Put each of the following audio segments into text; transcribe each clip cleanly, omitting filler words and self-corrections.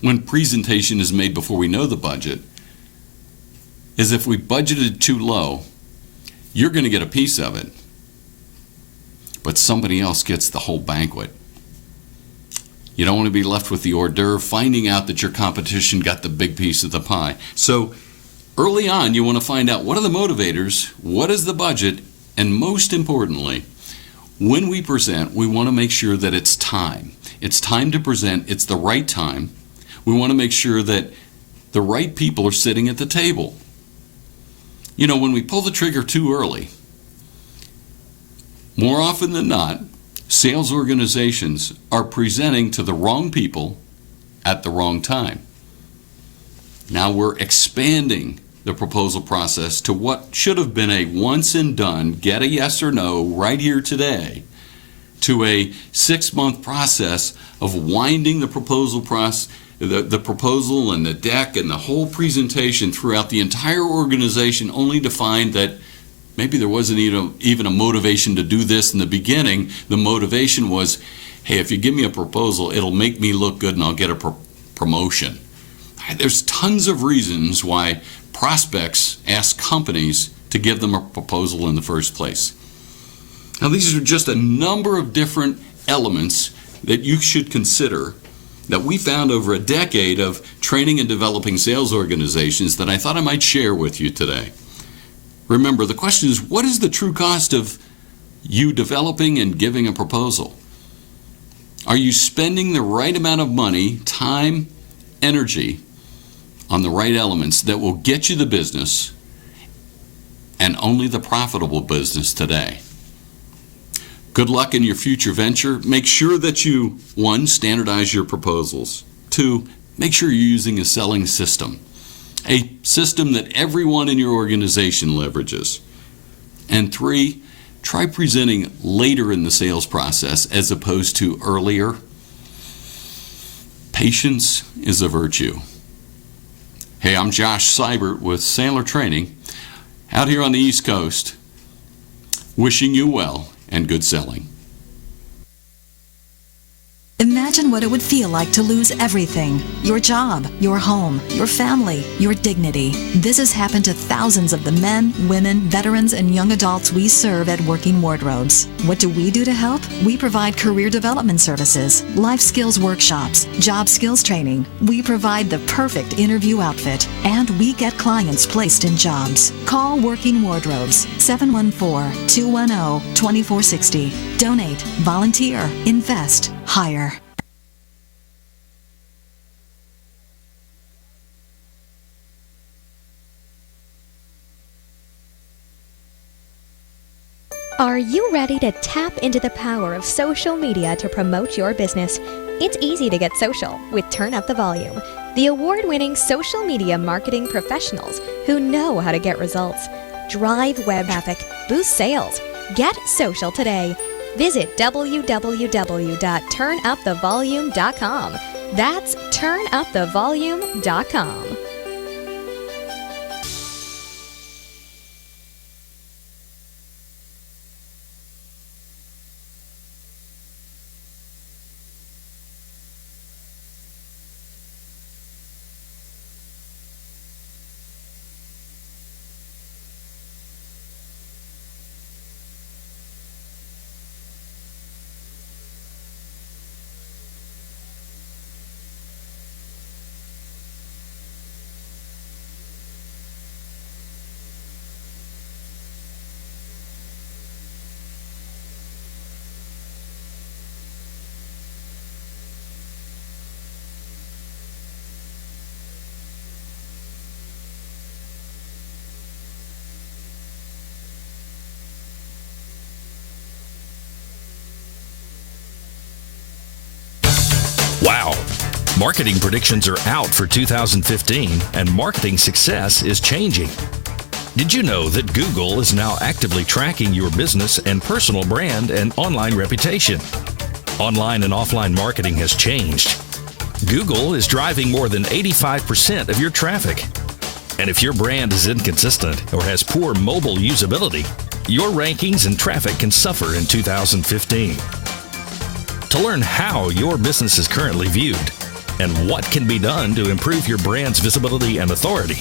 when presentation is made before we know the budget is if we budgeted too low, you're going to get a piece of it, but somebody else gets the whole banquet. You don't want to be left with the hors d'oeuvre, finding out that your competition got the big piece of the pie. So early on, you want to find out what are the motivators, what is the budget, and most importantly, when we present, we want to make sure that it's time. It's time to present. It's the right time. We want to make sure that the right people are sitting at the table. You know, when we pull the trigger too early, more often than not, sales organizations are presenting to the wrong people at the wrong time. Now we're expanding the proposal process to what should have been a once and done, get a yes or no right here today, to a 6-month process of winding the proposal process, the proposal and the deck and the whole presentation throughout the entire organization, only to find that maybe there wasn't even a motivation to do this in the beginning. The motivation was, hey, if you give me a proposal, it'll make me look good and I'll get a promotion. There's tons of reasons why prospects ask companies to give them a proposal in the first place. Now, these are just a number of different elements that you should consider that we found over a decade of training and developing sales organizations that I thought I might share with you today. Remember, the question is, what is the true cost of you developing and giving a proposal? Are you spending the right amount of money, time, energy on the right elements that will get you the business and only the profitable business today? Good luck in your future venture. Make sure that you, 1, standardize your proposals. 2, make sure you're using a selling system. A system that everyone in your organization leverages. And 3, try presenting later in the sales process as opposed to earlier. Patience is a virtue. Hey, I'm Josh Seibert with Sailor Training out here on the East Coast, wishing you well and good selling. Imagine what it would feel like to lose everything. Your job, your home, your family, your dignity. This has happened to thousands of the men, women, veterans, and young adults we serve at Working Wardrobes. What do we do to help? We provide career development services, life skills workshops, job skills training. We provide the perfect interview outfit, and we get clients placed in jobs. Call Working Wardrobes, 714-210-2460. Donate, volunteer, invest, hire. Are you ready to tap into the power of social media to promote your business? It's easy to get social with Turn Up the Volume, the award-winning social media marketing professionals who know how to get results. Drive web traffic, boost sales. Get social today. Visit www.turnupthevolume.com. That's turnupthevolume.com. Wow! Marketing predictions are out for 2015, and marketing success is changing. Did you know that Google is now actively tracking your business and personal brand and online reputation? Online and offline marketing has changed. Google is driving more than 85% of your traffic. And if your brand is inconsistent or has poor mobile usability, your rankings and traffic can suffer in 2015. To learn how your business is currently viewed, and what can be done to improve your brand's visibility and authority.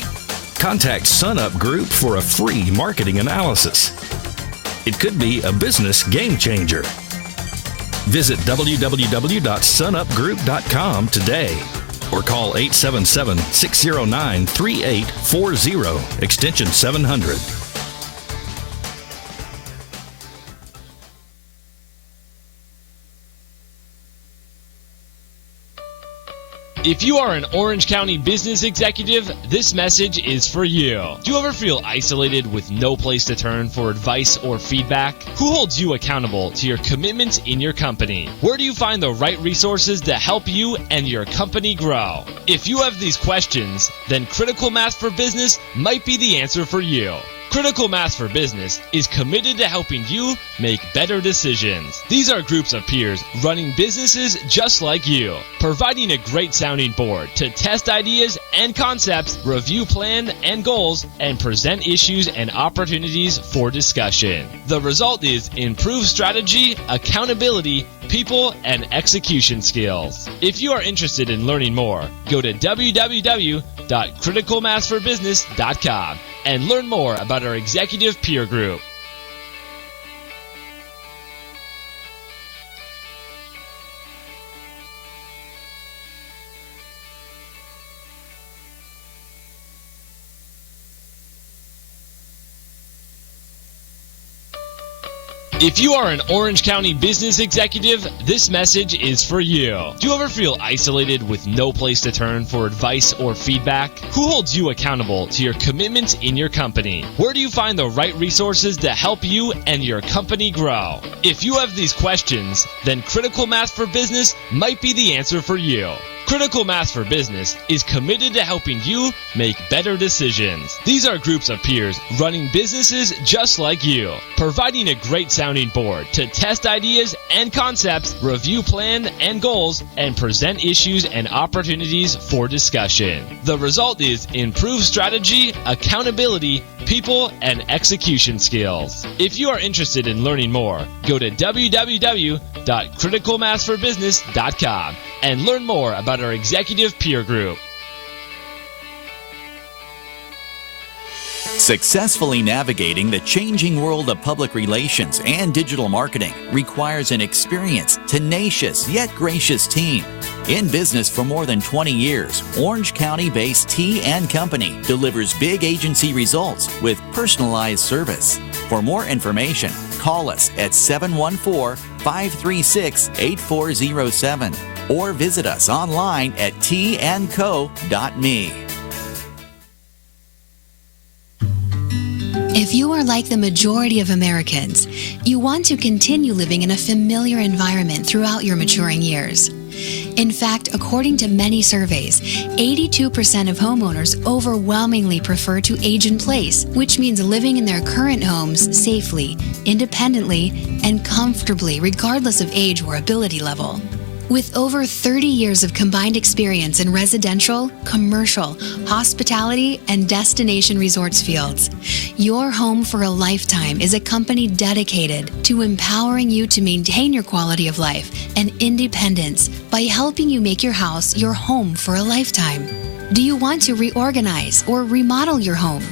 Contact SunUp Group for a free marketing analysis. It could be a business game changer. Visit www.sunupgroup.com today or call 877-609-3840, extension 700. If you are an Orange County business executive, this message is for you. Do you ever feel isolated with no place to turn for advice or feedback? Who holds you accountable to your commitments in your company? Where do you find the right resources to help you and your company grow? If you have these questions, then Critical Mass for Business might be the answer for you. Critical Mass for Business is committed to helping you make better decisions. These are groups of peers running businesses just like you, providing a great sounding board to test ideas and concepts, review plans and goals, and present issues and opportunities for discussion. The result is improved strategy, accountability, people, and execution skills. If you are interested in learning more, go to www.criticalmassforbusiness.com and learn more about our executive peer group. If you are an Orange County business executive, this message is for you. Do you ever feel isolated with no place to turn for advice or feedback? Who holds you accountable to your commitments in your company? Where do you find the right resources to help you and your company grow? If you have these questions, then Critical Mass for Business might be the answer for you. Critical Mass for Business is committed to helping you make better decisions. These are groups of peers running businesses just like you, providing a great sounding board to test ideas and concepts, review plans and goals, and present issues and opportunities for discussion. The result is improved strategy, accountability, people, and execution skills. If you are interested in learning more, go to www.criticalmassforbusiness.com and learn more about our executive peer group. Successfully navigating the changing world of public relations and digital marketing requires an experienced, tenacious, yet gracious team. In business for more than 20 years, Orange County-based T & Company delivers big agency results with personalized service. For more information, call us at 714-536-8407 or visit us online at tandco.me. If you are like the majority of Americans, you want to continue living in a familiar environment throughout your maturing years. In fact, according to many surveys, 82% of homeowners overwhelmingly prefer to age in place, which means living in their current homes safely, independently, and comfortably, regardless of age or ability level. With over 30 years of combined experience in residential, commercial, hospitality, and destination resorts fields, Your Home for a Lifetime is a company dedicated to empowering you to maintain your quality of life and independence by helping you make your house your home for a lifetime. Do you want to reorganize or remodel your home?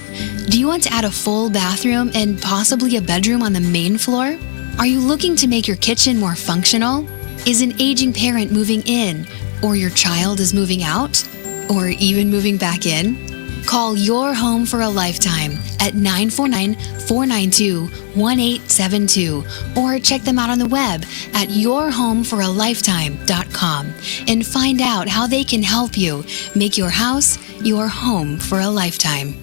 Do you want to add a full bathroom and possibly a bedroom on the main floor? Are you looking to make your kitchen more functional? Is an aging parent moving in, or your child is moving out, or even moving back in? Call Your Home for a Lifetime at 949-492-1872 or check them out on the web at yourhomeforalifetime.com and find out how they can help you make your house your home for a lifetime.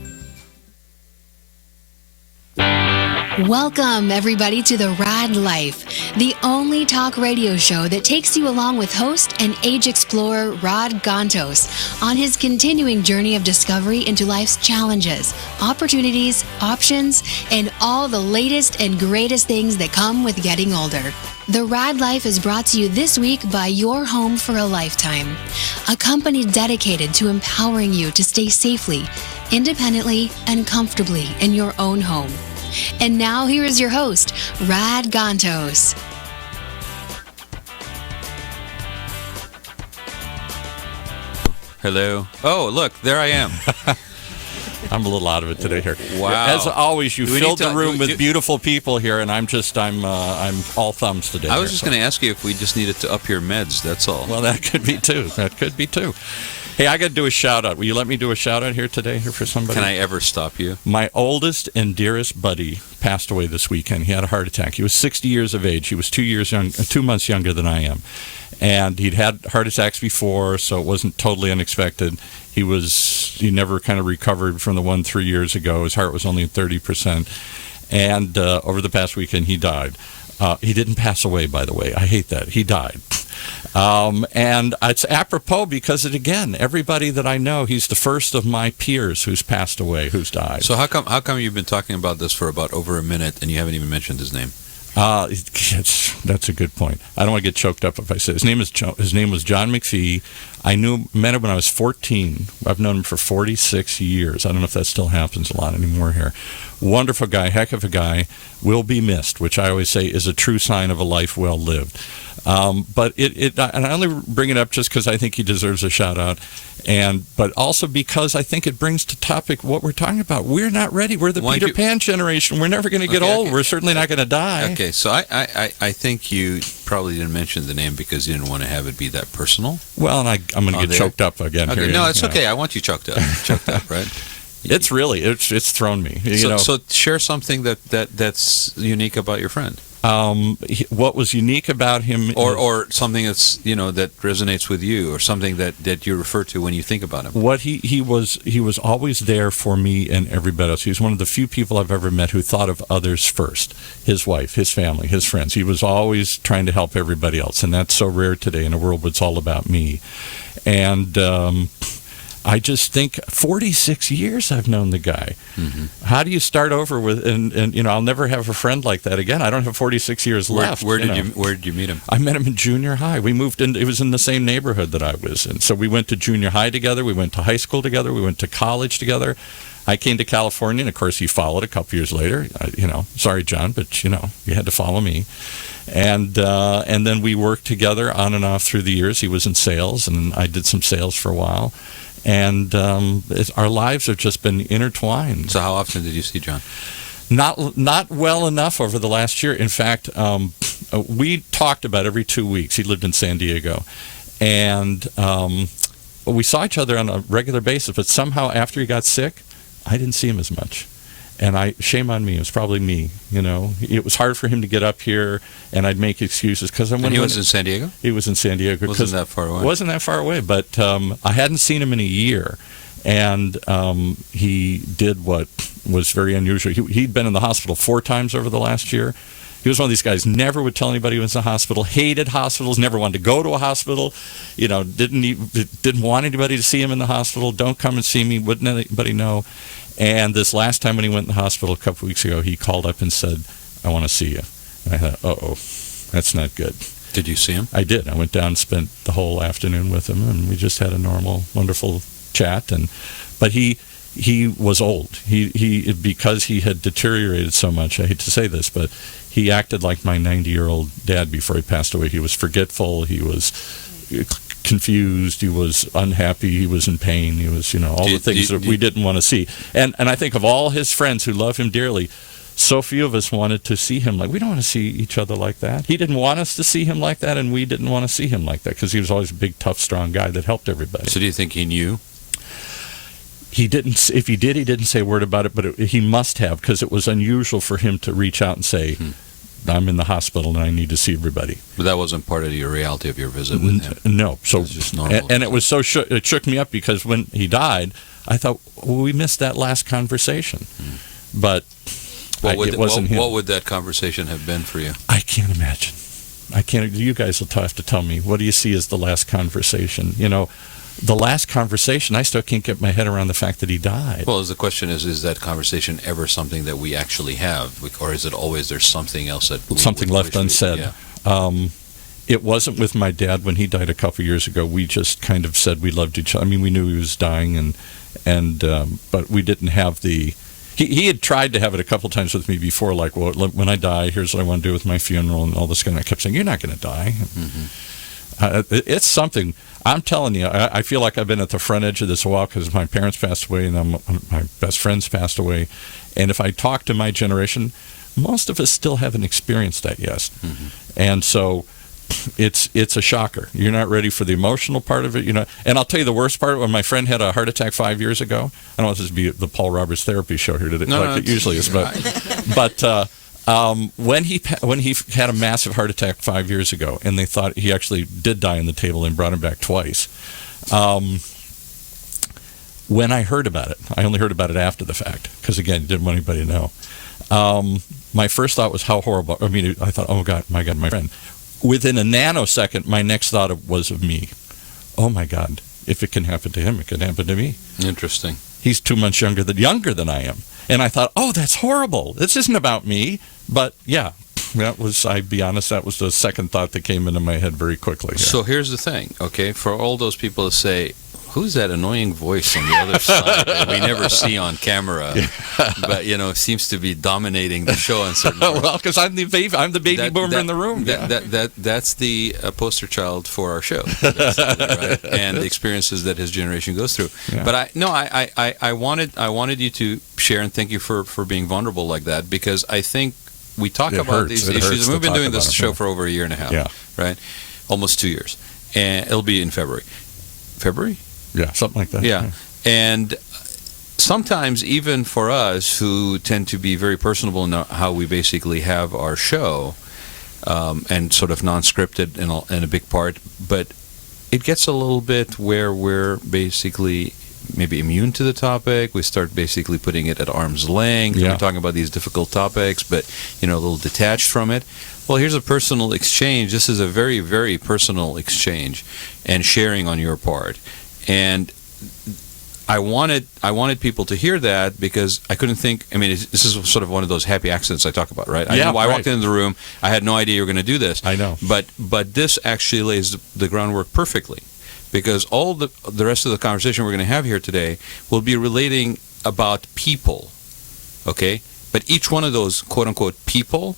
Welcome, everybody, to the Raad Life, the only talk radio show that takes you along with host and age explorer Raad Ghantous on his continuing journey of discovery into life's challenges, opportunities, options, and all the latest and greatest things that come with getting older. The Raad Life is brought to you this week by Your Home for a Lifetime, a company dedicated to empowering you to stay safely, independently, and comfortably in your own home. And now here is your host, Raad Hello. Oh, look, there I am. I'm a little out of it today here. Wow. As always, you Do we filled need the to- room do- with do- beautiful people here, and I'm all thumbs today. I was here, just so- going to ask you if we just needed to up your meds. That's all. Well, that could be too. That could be too. Hey, I got to do a shout out. Will you let me do a shout out here today for somebody? Can I ever stop you? My oldest and dearest buddy passed away this weekend. He had a heart attack. He was 60 years of age. He was 2 months younger than I am. And he'd had heart attacks before, so it wasn't totally unexpected. He never kind of recovered from the one 3 years ago. His heart was only at 30%. And over the past weekend, he died. He didn't pass away, by the way. I hate that. He died. And it's apropos because, again, everybody that I know, he's the first of my peers who's passed away, who's died. So how come you've been talking about this for about over a minute and you haven't even mentioned his name? That's a good point. I don't want to get choked up if I say his name was John McPhee. I met him when I was 14. I've known him for 46 years. I don't know if that still happens a lot anymore here. Wonderful guy, heck of a guy, will be missed, which I always say is a true sign of a life well lived. But and I only bring it up just because I think he deserves a shout out, but also because I think it brings to topic what we're talking about. We're not ready. We're the Peter Pan generation. We're never going to get old. Okay. We're certainly not going to die. Okay, so I think you probably didn't mention the name because you didn't want to have it be that personal. Well, and I'm going to get choked up again. Okay, here, no, it's okay. I want you choked up. Right? It's thrown me. So share something that's unique about your friend. What was unique about him, or something that's that resonates with you, or something that you refer to when you think about him. What he was always there for me and everybody else. He was one of the few people I've ever met who thought of others first. His wife, his family, his friends. He was always trying to help everybody else, and that's so rare today in a world where it's all about me. And I just think 46 years I've known the guy. Mm-hmm. How do you start over with, and I'll never have a friend like that again. I don't have 46 years left. Where did you meet him? I met him in junior high. We moved in, it was in the same neighborhood that I was in. So we went to junior high together, we went to high school together, we went to college together. I came to California, and of course he followed a couple years later. Sorry, John, but you had to follow me. And then we worked together on and off through the years. He was in sales, and I did some sales for a while. And our lives have just been intertwined. So how often did you see John? Not well enough over the last year. In fact, we talked about every 2 weeks. He lived in San Diego. And we saw each other on a regular basis. But somehow after he got sick, I didn't see him as much. And shame on me. It was probably me. It was hard for him to get up here, and I'd make excuses because he was in San Diego. He was in San Diego. Wasn't that far away? Wasn't that far away, but I hadn't seen him in a year, and he did what was very unusual. He'd been in the hospital 4 times over the last year. He was one of these guys, never would tell anybody he was in the hospital, hated hospitals, never wanted to go to a hospital, didn't want anybody to see him in the hospital. Don't come and see me, wouldn't anybody know. And this last time when he went in the hospital a couple weeks ago, he called up and said, "I want to see you." And I thought, uh-oh, that's not good. Did you see him? I did. I went down and spent the whole afternoon with him, and we just had a normal, wonderful chat. But he was old. He because he had deteriorated so much, I hate to say this, but he acted like my 90-year-old dad before he passed away. He was forgetful. He was confused, he was unhappy, he was in pain, he was, all the things that we didn't want to see. And I think of all his friends who love him dearly, so few of us wanted to see him we don't want to see each other like that. He didn't want us to see him like that, and we didn't want to see him like that because he was always a big, tough, strong guy that helped everybody. So do you think he knew? He didn't. If he did, he didn't say a word about it, but he must have, because it was unusual for him to reach out and say, I'm in the hospital and I need to see everybody. But that wasn't part of your reality of your visit with him? No. So, it was just normal. And it was so it shook me up because when he died, I thought, we missed that last conversation. But it wasn't him. What would that conversation have been for you? I can't imagine. You guys will have to tell me. What do you see as the last conversation? The last conversation, I still can't get my head around the fact that he died. Well, the question is that conversation ever something that we actually have? Or is it always there's something else that something left unsaid? Yeah. It wasn't with my dad when he died a couple years ago. We just kind of said we loved each other. I mean, we knew he was dying, but we didn't have the... He had tried to have it a couple times with me before, like, well, when I die, here's what I want to do with my funeral and all this kind of... I kept saying, you're not going to die. Mm-hmm. It's something. I'm telling you, I feel like I've been at the front edge of this a while because my parents passed away and my best friends passed away. And if I talk to my generation, most of us still haven't experienced that yet. Mm-hmm. And so it's a shocker. You're not ready for the emotional part of it, you know. And I'll tell you the worst part, when my friend had a heart attack 5 years ago, I don't want this to be the Paul Roberts therapy show here today, it usually is, but when he had a massive heart attack 5 years ago, and they thought he actually did die on the table and brought him back twice. When I heard about it, I only heard about it after the fact, because again, didn't want anybody to know. My first thought was how horrible. I mean, I thought, oh God, my friend. Within a nanosecond, my next thought was of me. Oh my God, if it can happen to him, it can happen to me. Interesting. He's 2 months younger than I am. And I thought, oh, that's horrible. This isn't about me. But yeah, I'd be honest, that was the second thought that came into my head very quickly. So here's the thing, okay? For all those people to say, who's that annoying voice on the other side that we never see on camera, but seems to be dominating the show on certain parts? Well, because I'm the baby boomer in the room. That's the poster child for our show, right? And the experiences that his generation goes through. Yeah. But I wanted you to share, and thank you for being vulnerable like that, because I think we talk about these issues, and we've been doing this show for over a year and a half, right? Almost 2 years, and it'll be in February. February? Yeah, something like that. Yeah. And sometimes even for us who tend to be very personable in how we basically have our show, and sort of non-scripted in a big part, but it gets a little bit where we're basically maybe immune to the topic. We start basically putting it at arm's length. Yeah. We're talking about these difficult topics, but a little detached from it. Well, here's a personal exchange. This is a very, very personal exchange and sharing on your part. And I wanted people to hear that, because I couldn't think. I mean, this is sort of one of those happy accidents I talk about, right? I walked into the room. I had no idea you were going to do this. I know. But this actually lays the groundwork perfectly, because all the rest of the conversation we're going to have here today will be relating about people, okay? But each one of those quote-unquote people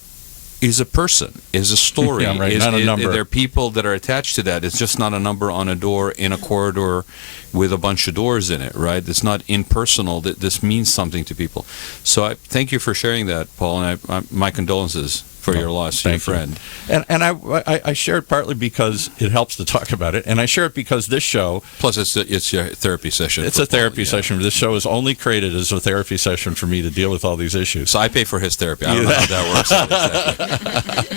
is a person, is a story. Yeah, right. Not a number. There are people that are attached to that. It's just not a number on a door in a corridor with a bunch of doors in it, right? It's not impersonal. This means something to people. So I thank you for sharing that, Paul, and my condolences for your loss to your friend. And I share it partly because it helps to talk about it, and I share it because this show... Plus, it's your therapy session. It's a therapy session. This show is only created as a therapy session for me to deal with all these issues. So I pay for his therapy. I don't know how that works.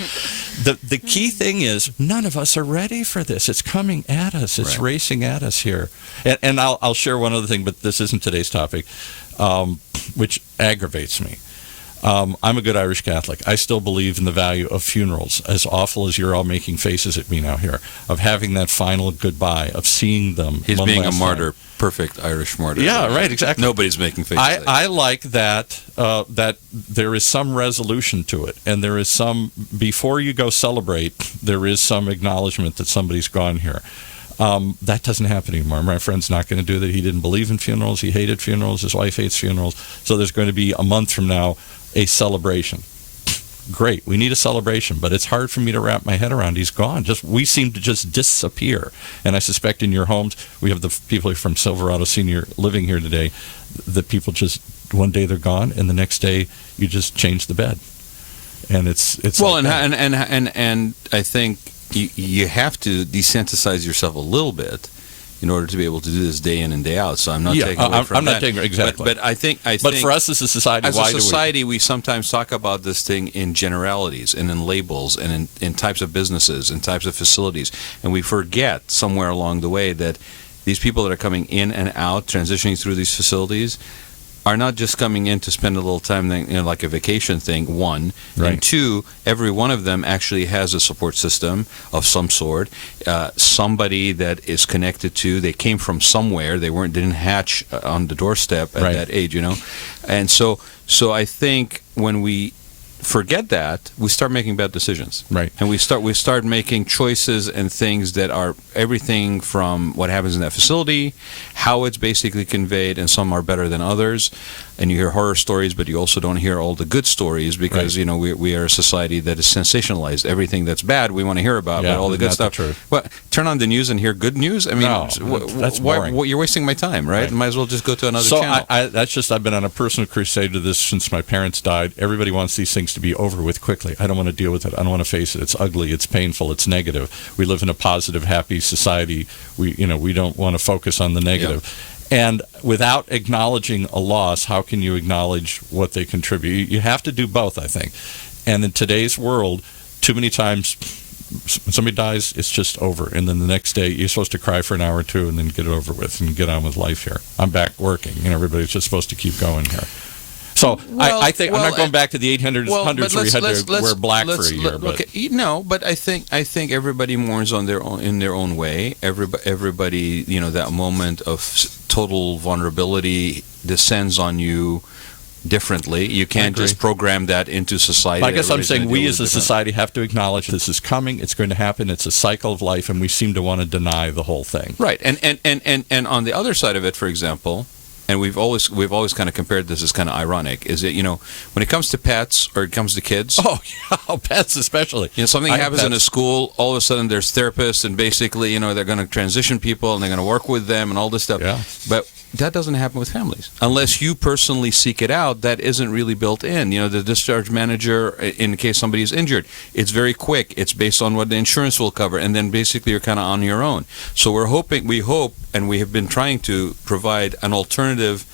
The key thing is, none of us are ready for this. It's coming at us. It's racing at us here. And I'll share one other thing, but this isn't today's topic, which aggravates me. I'm a good Irish Catholic. I still believe in the value of funerals, as awful as you're all making faces at me now here, of having that final goodbye, of seeing them. He's being a martyr, perfect Irish martyr. Yeah, right, exactly. Nobody's making faces. I like that that there is some resolution to it, and there is some, before you go celebrate, there is some acknowledgement that somebody's gone here. That doesn't happen anymore. My friend's not going to do that. He didn't believe in funerals. He hated funerals. His wife hates funerals. So there's going to be, a month from now, a celebration. Great. We need a celebration, but it's hard for me to wrap my head around. He's gone. We seem to just disappear. And I suspect in your homes, we have the people from Silverado Senior living here today, that people just, one day they're gone, and the next day you just change the bed. And it's well, like and I think you have to desensitize yourself a little bit in order to be able to do this day in and day out. So I'm not taking away from that. I'm not taking exactly. But I think. But for us as a society, we sometimes talk about this thing in generalities and in labels and in types of businesses and types of facilities, and we forget somewhere along the way that these people that are coming in and out, transitioning through these facilities, are not just coming in to spend a little time, like a vacation thing, one. Right. And two, every one of them actually has a support system of some sort, somebody that is connected to, they came from somewhere, they didn't hatch on the doorstep at that age, And so I think when we forget that, we start making bad decisions. Right. And we start making choices and things that are everything from what happens in that facility, how it's basically conveyed, and some are better than others. And you hear horror stories, but you also don't hear all the good stories because, Right. we are a society that is sensationalized. Everything that's bad we want to hear about, Yeah, but all the good not the stuff. truth. Well, turn on the news and hear good news? I mean, No, that's boring. you're wasting my time, right? Right. Might as well just go to another So channel. I've been on a personal crusade to this since my parents died. Everybody wants these things to be over with quickly. I don't want to deal with it. I don't want to face it. It's ugly. It's painful. It's negative. We live in a positive, happy society. We don't want to focus on the negative. And without acknowledging a loss, how can you acknowledge what they contribute? You have to do both, I think. And in today's world, too many times when somebody dies, it's just over. And then the next day, you're supposed to cry for an hour or two and then get it over with and get on with life here. I'm back working. Everybody's just supposed to keep going here. So I think I'm not going back to the 800s, hundreds where you had to wear black for a year. But I think everybody mourns in their own way. Everybody, that moment of total vulnerability descends on you differently. You can't just program that into society. I guess I'm saying we as a society have to acknowledge this is coming. It's going to happen. It's a cycle of life, and we seem to want to deny the whole thing. Right. And on the other side of it, for example. And we've always kind of compared this as kind of ironic. Is it when it comes to pets or it comes to kids? Oh, yeah, pets especially. Something happens in a school. All of a sudden, there's therapists, and basically, they're going to transition people, and they're going to work with them, and all this stuff. Yeah. But that doesn't happen with families unless you personally seek it out. That isn't really built in. The discharge manager, in case somebody is injured, it's very quick. It's based on what the insurance will cover, and then basically you're kind of on your own. So we hope, and we have been trying to provide an alternative,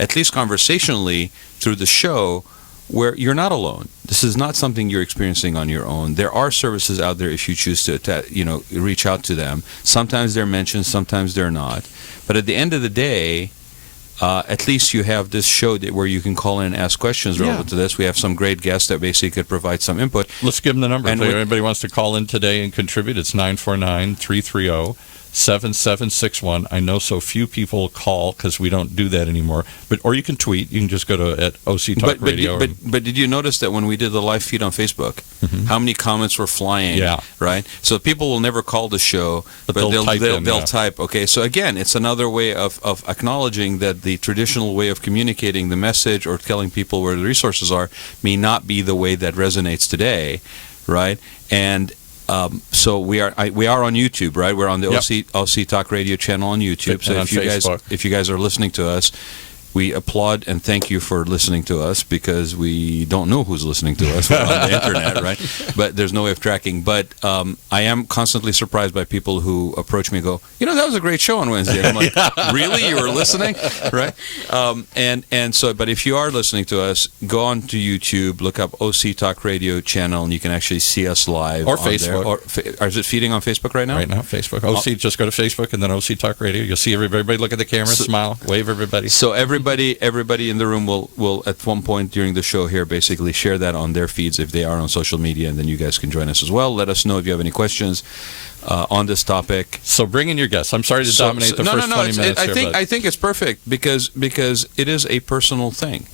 at least conversationally, through the show, where you're not alone. This is not something you're experiencing on your own. There are services out there if you choose to reach out to them. Sometimes they're mentioned, sometimes they're not. But at the end of the day, at least you have this show where you can call in and ask questions relevant to this. We have some great guests that basically could provide some input. Let's give them the number. If anybody wants to call in today and contribute, it's 949-330-7761. I know so few people call because we don't do that anymore. Or you can tweet. You can just go to at OC Talk Radio. But did you notice that when we did the live feed on Facebook, how many comments were flying? Yeah. Right? So people will never call the show, but they'll type. Okay, so again, it's another way of acknowledging that the traditional way of communicating the message or telling people where the resources are may not be the way that resonates today, right? And so we are on YouTube, right? We're on the OC Talk Radio channel on YouTube. So if you guys are listening to us, we applaud and thank you for listening to us because we don't know who's listening to us. We're on the internet, right? But there's no way of tracking. But I am constantly surprised by people who approach me and go, that was a great show on Wednesday. And I'm like, really? You were listening? Right? But if you are listening to us, go on to YouTube, look up OC Talk Radio channel, and you can actually see us live. Or Facebook. Or is it feeding on Facebook right now? Right now, Facebook. OC, just go to Facebook and then OC Talk Radio. You'll see everybody look at the camera, smile, wave everybody. So everybody in the room will at one point during the show here basically share that on their feeds if they are on social media, and then you guys can join us as well. Let us know if you have any questions on this topic. So bring in your guests. I'm sorry to dominate the first 20 minutes I think it's perfect because it is a personal thing,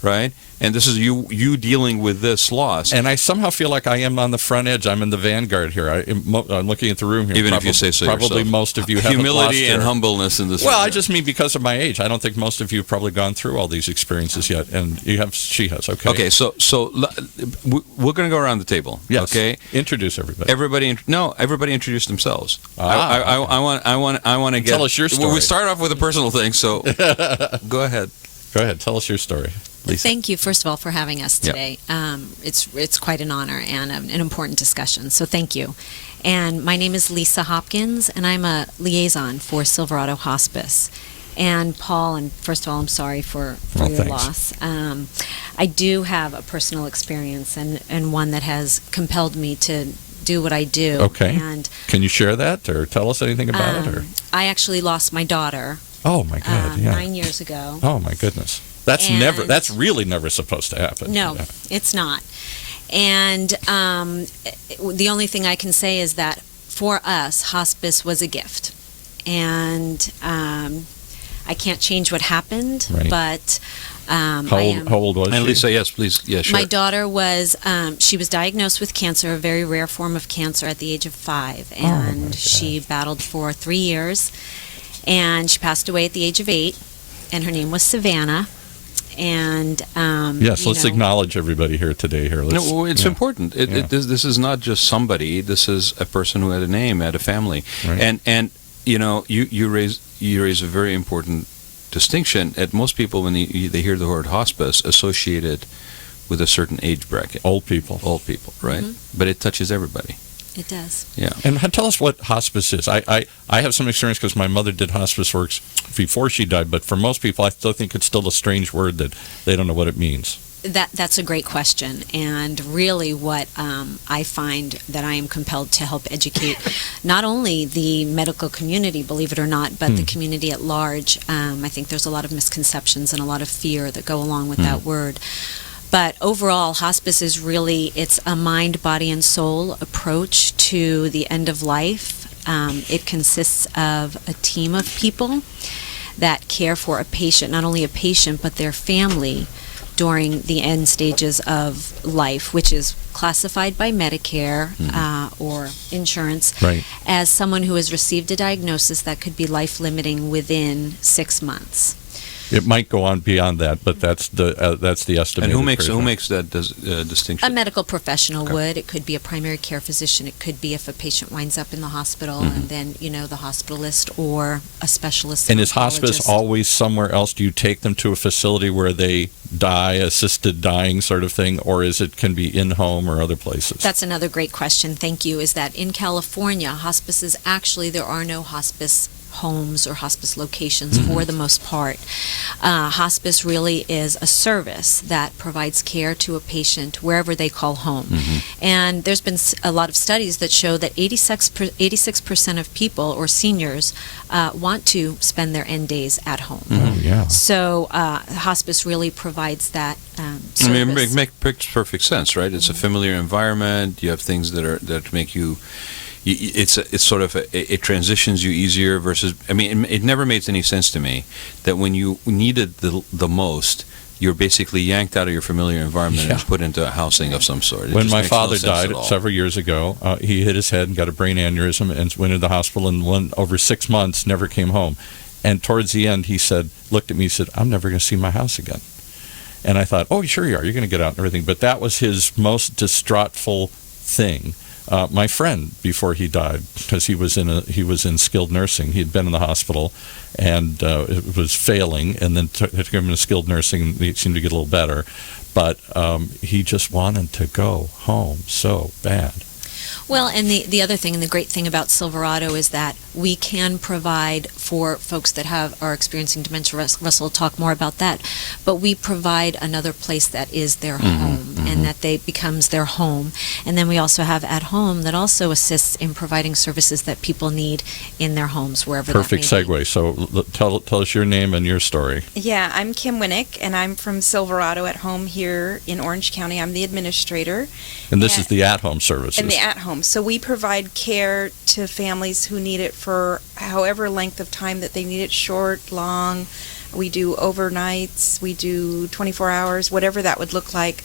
right? And this is you dealing with this loss. And I somehow feel like I am on the front edge. I'm in the vanguard here. I'm looking at the room here. Even if you say so probably yourself. Most of you have humility and humbleness in this. Well, I just mean because of my age. I don't think most of you have probably gone through all these experiences yet, and she has. Okay. Okay. So we're going to go around the table. Yes. Okay. Introduce everybody. Everybody introduce themselves. I want to get. Tell us your story. We start off with a personal thing. So go ahead. Go ahead. Tell us your story. Lisa. Thank you, first of all, for having us today. Yep. It's quite an honor and an important discussion, so thank you. And my name is Lisa Hopkins, and I'm a liaison for Silverado Hospice. And Paul, and first of all, I'm sorry for your loss. I do have a personal experience and one that has compelled me to do what I do. Okay. And can you share that or tell us anything about it? Or? I actually lost my daughter. Oh, my God. 9 years ago. Oh, my goodness. That's really never supposed to happen. No, it's not. And the only thing I can say is that for us, hospice was a gift. And I can't change what happened, right. But How old was she? And Lisa, yes, please. Yeah, sure. My daughter was, she was diagnosed with cancer, a very rare form of cancer at the age of 5. And she battled for 3 years. And she passed away at the age of 8. And her name was Savannah. And yes, let's acknowledge everybody here today. No, it's important. This is not just somebody. This is a person who had a name, had a family, right. and you raise a very important distinction. At most people, when they hear the word hospice, associated with a certain age bracket. Old people, right? Mm-hmm. But it touches everybody. It does. Yeah. And tell us what hospice is. I have some experience because my mother did hospice work before she died, but for most people, I still think it's still a strange word that they don't know what it means. That's a great question, and really what I find that I am compelled to help educate not only the medical community, believe it or not, but the community at large. I think there's a lot of misconceptions and a lot of fear that go along with that word. But overall, hospice is really, it's a mind, body, and soul approach to the end of life. It consists of a team of people that care for a patient, not only a patient, but their family during the end stages of life, which is classified by Medicare or insurance as someone who has received a diagnosis that could be life-limiting within 6 months. It might go on beyond that, but that's the estimated. And who makes that distinction? A medical professional would. It could be a primary care physician. It could be if a patient winds up in the hospital, and then the hospitalist or a specialist. And is hospice always somewhere else? Do you take them to a facility where they die, assisted dying sort of thing, or can be in home or other places? That's another great question. Thank you. Is that in California, hospices there are no hospice homes or hospice locations for the most part. Hospice really is a service that provides care to a patient wherever they call home. And there's been a lot of studies that show that 86% of people or seniors want to spend their end days at home. So hospice really provides that service. I mean, it makes perfect sense, right? It's a familiar environment. You have things that make you. It's sort of it transitions you easier versus. I mean, it never made any sense to me that when you needed the most, you're basically yanked out of your familiar environment and put into a housing of some sort. When my father died several years ago, he hit his head and got a brain aneurysm and went into the hospital and over 6 months never came home. And towards the end, he looked at me, he said, "I'm never going to see my house again." And I thought, "Oh, sure you are. You're going to get out and everything." But that was his most distraughtful thing. My friend, before he died, because he was in skilled nursing, he had been in the hospital and it was failing, and then took him into skilled nursing, and he seemed to get a little better, but he just wanted to go home so bad. Well, and the other thing, and the great thing about Silverado is that we can provide for folks that are experiencing dementia. Russell will talk more about that, but we provide another place that is their home, and that becomes their home. And then we also have At Home that also assists in providing services that people need in their homes, wherever Perfect that may segue. So tell us your name and your story. Yeah, I'm Kim Winnick, and I'm from Silverado At Home here in Orange County. I'm the administrator. And this is the at-home services. And the at-home. So we provide care to families who need it for however length of time that they need it, short, long. We do overnights, we do 24 hours, whatever that would look like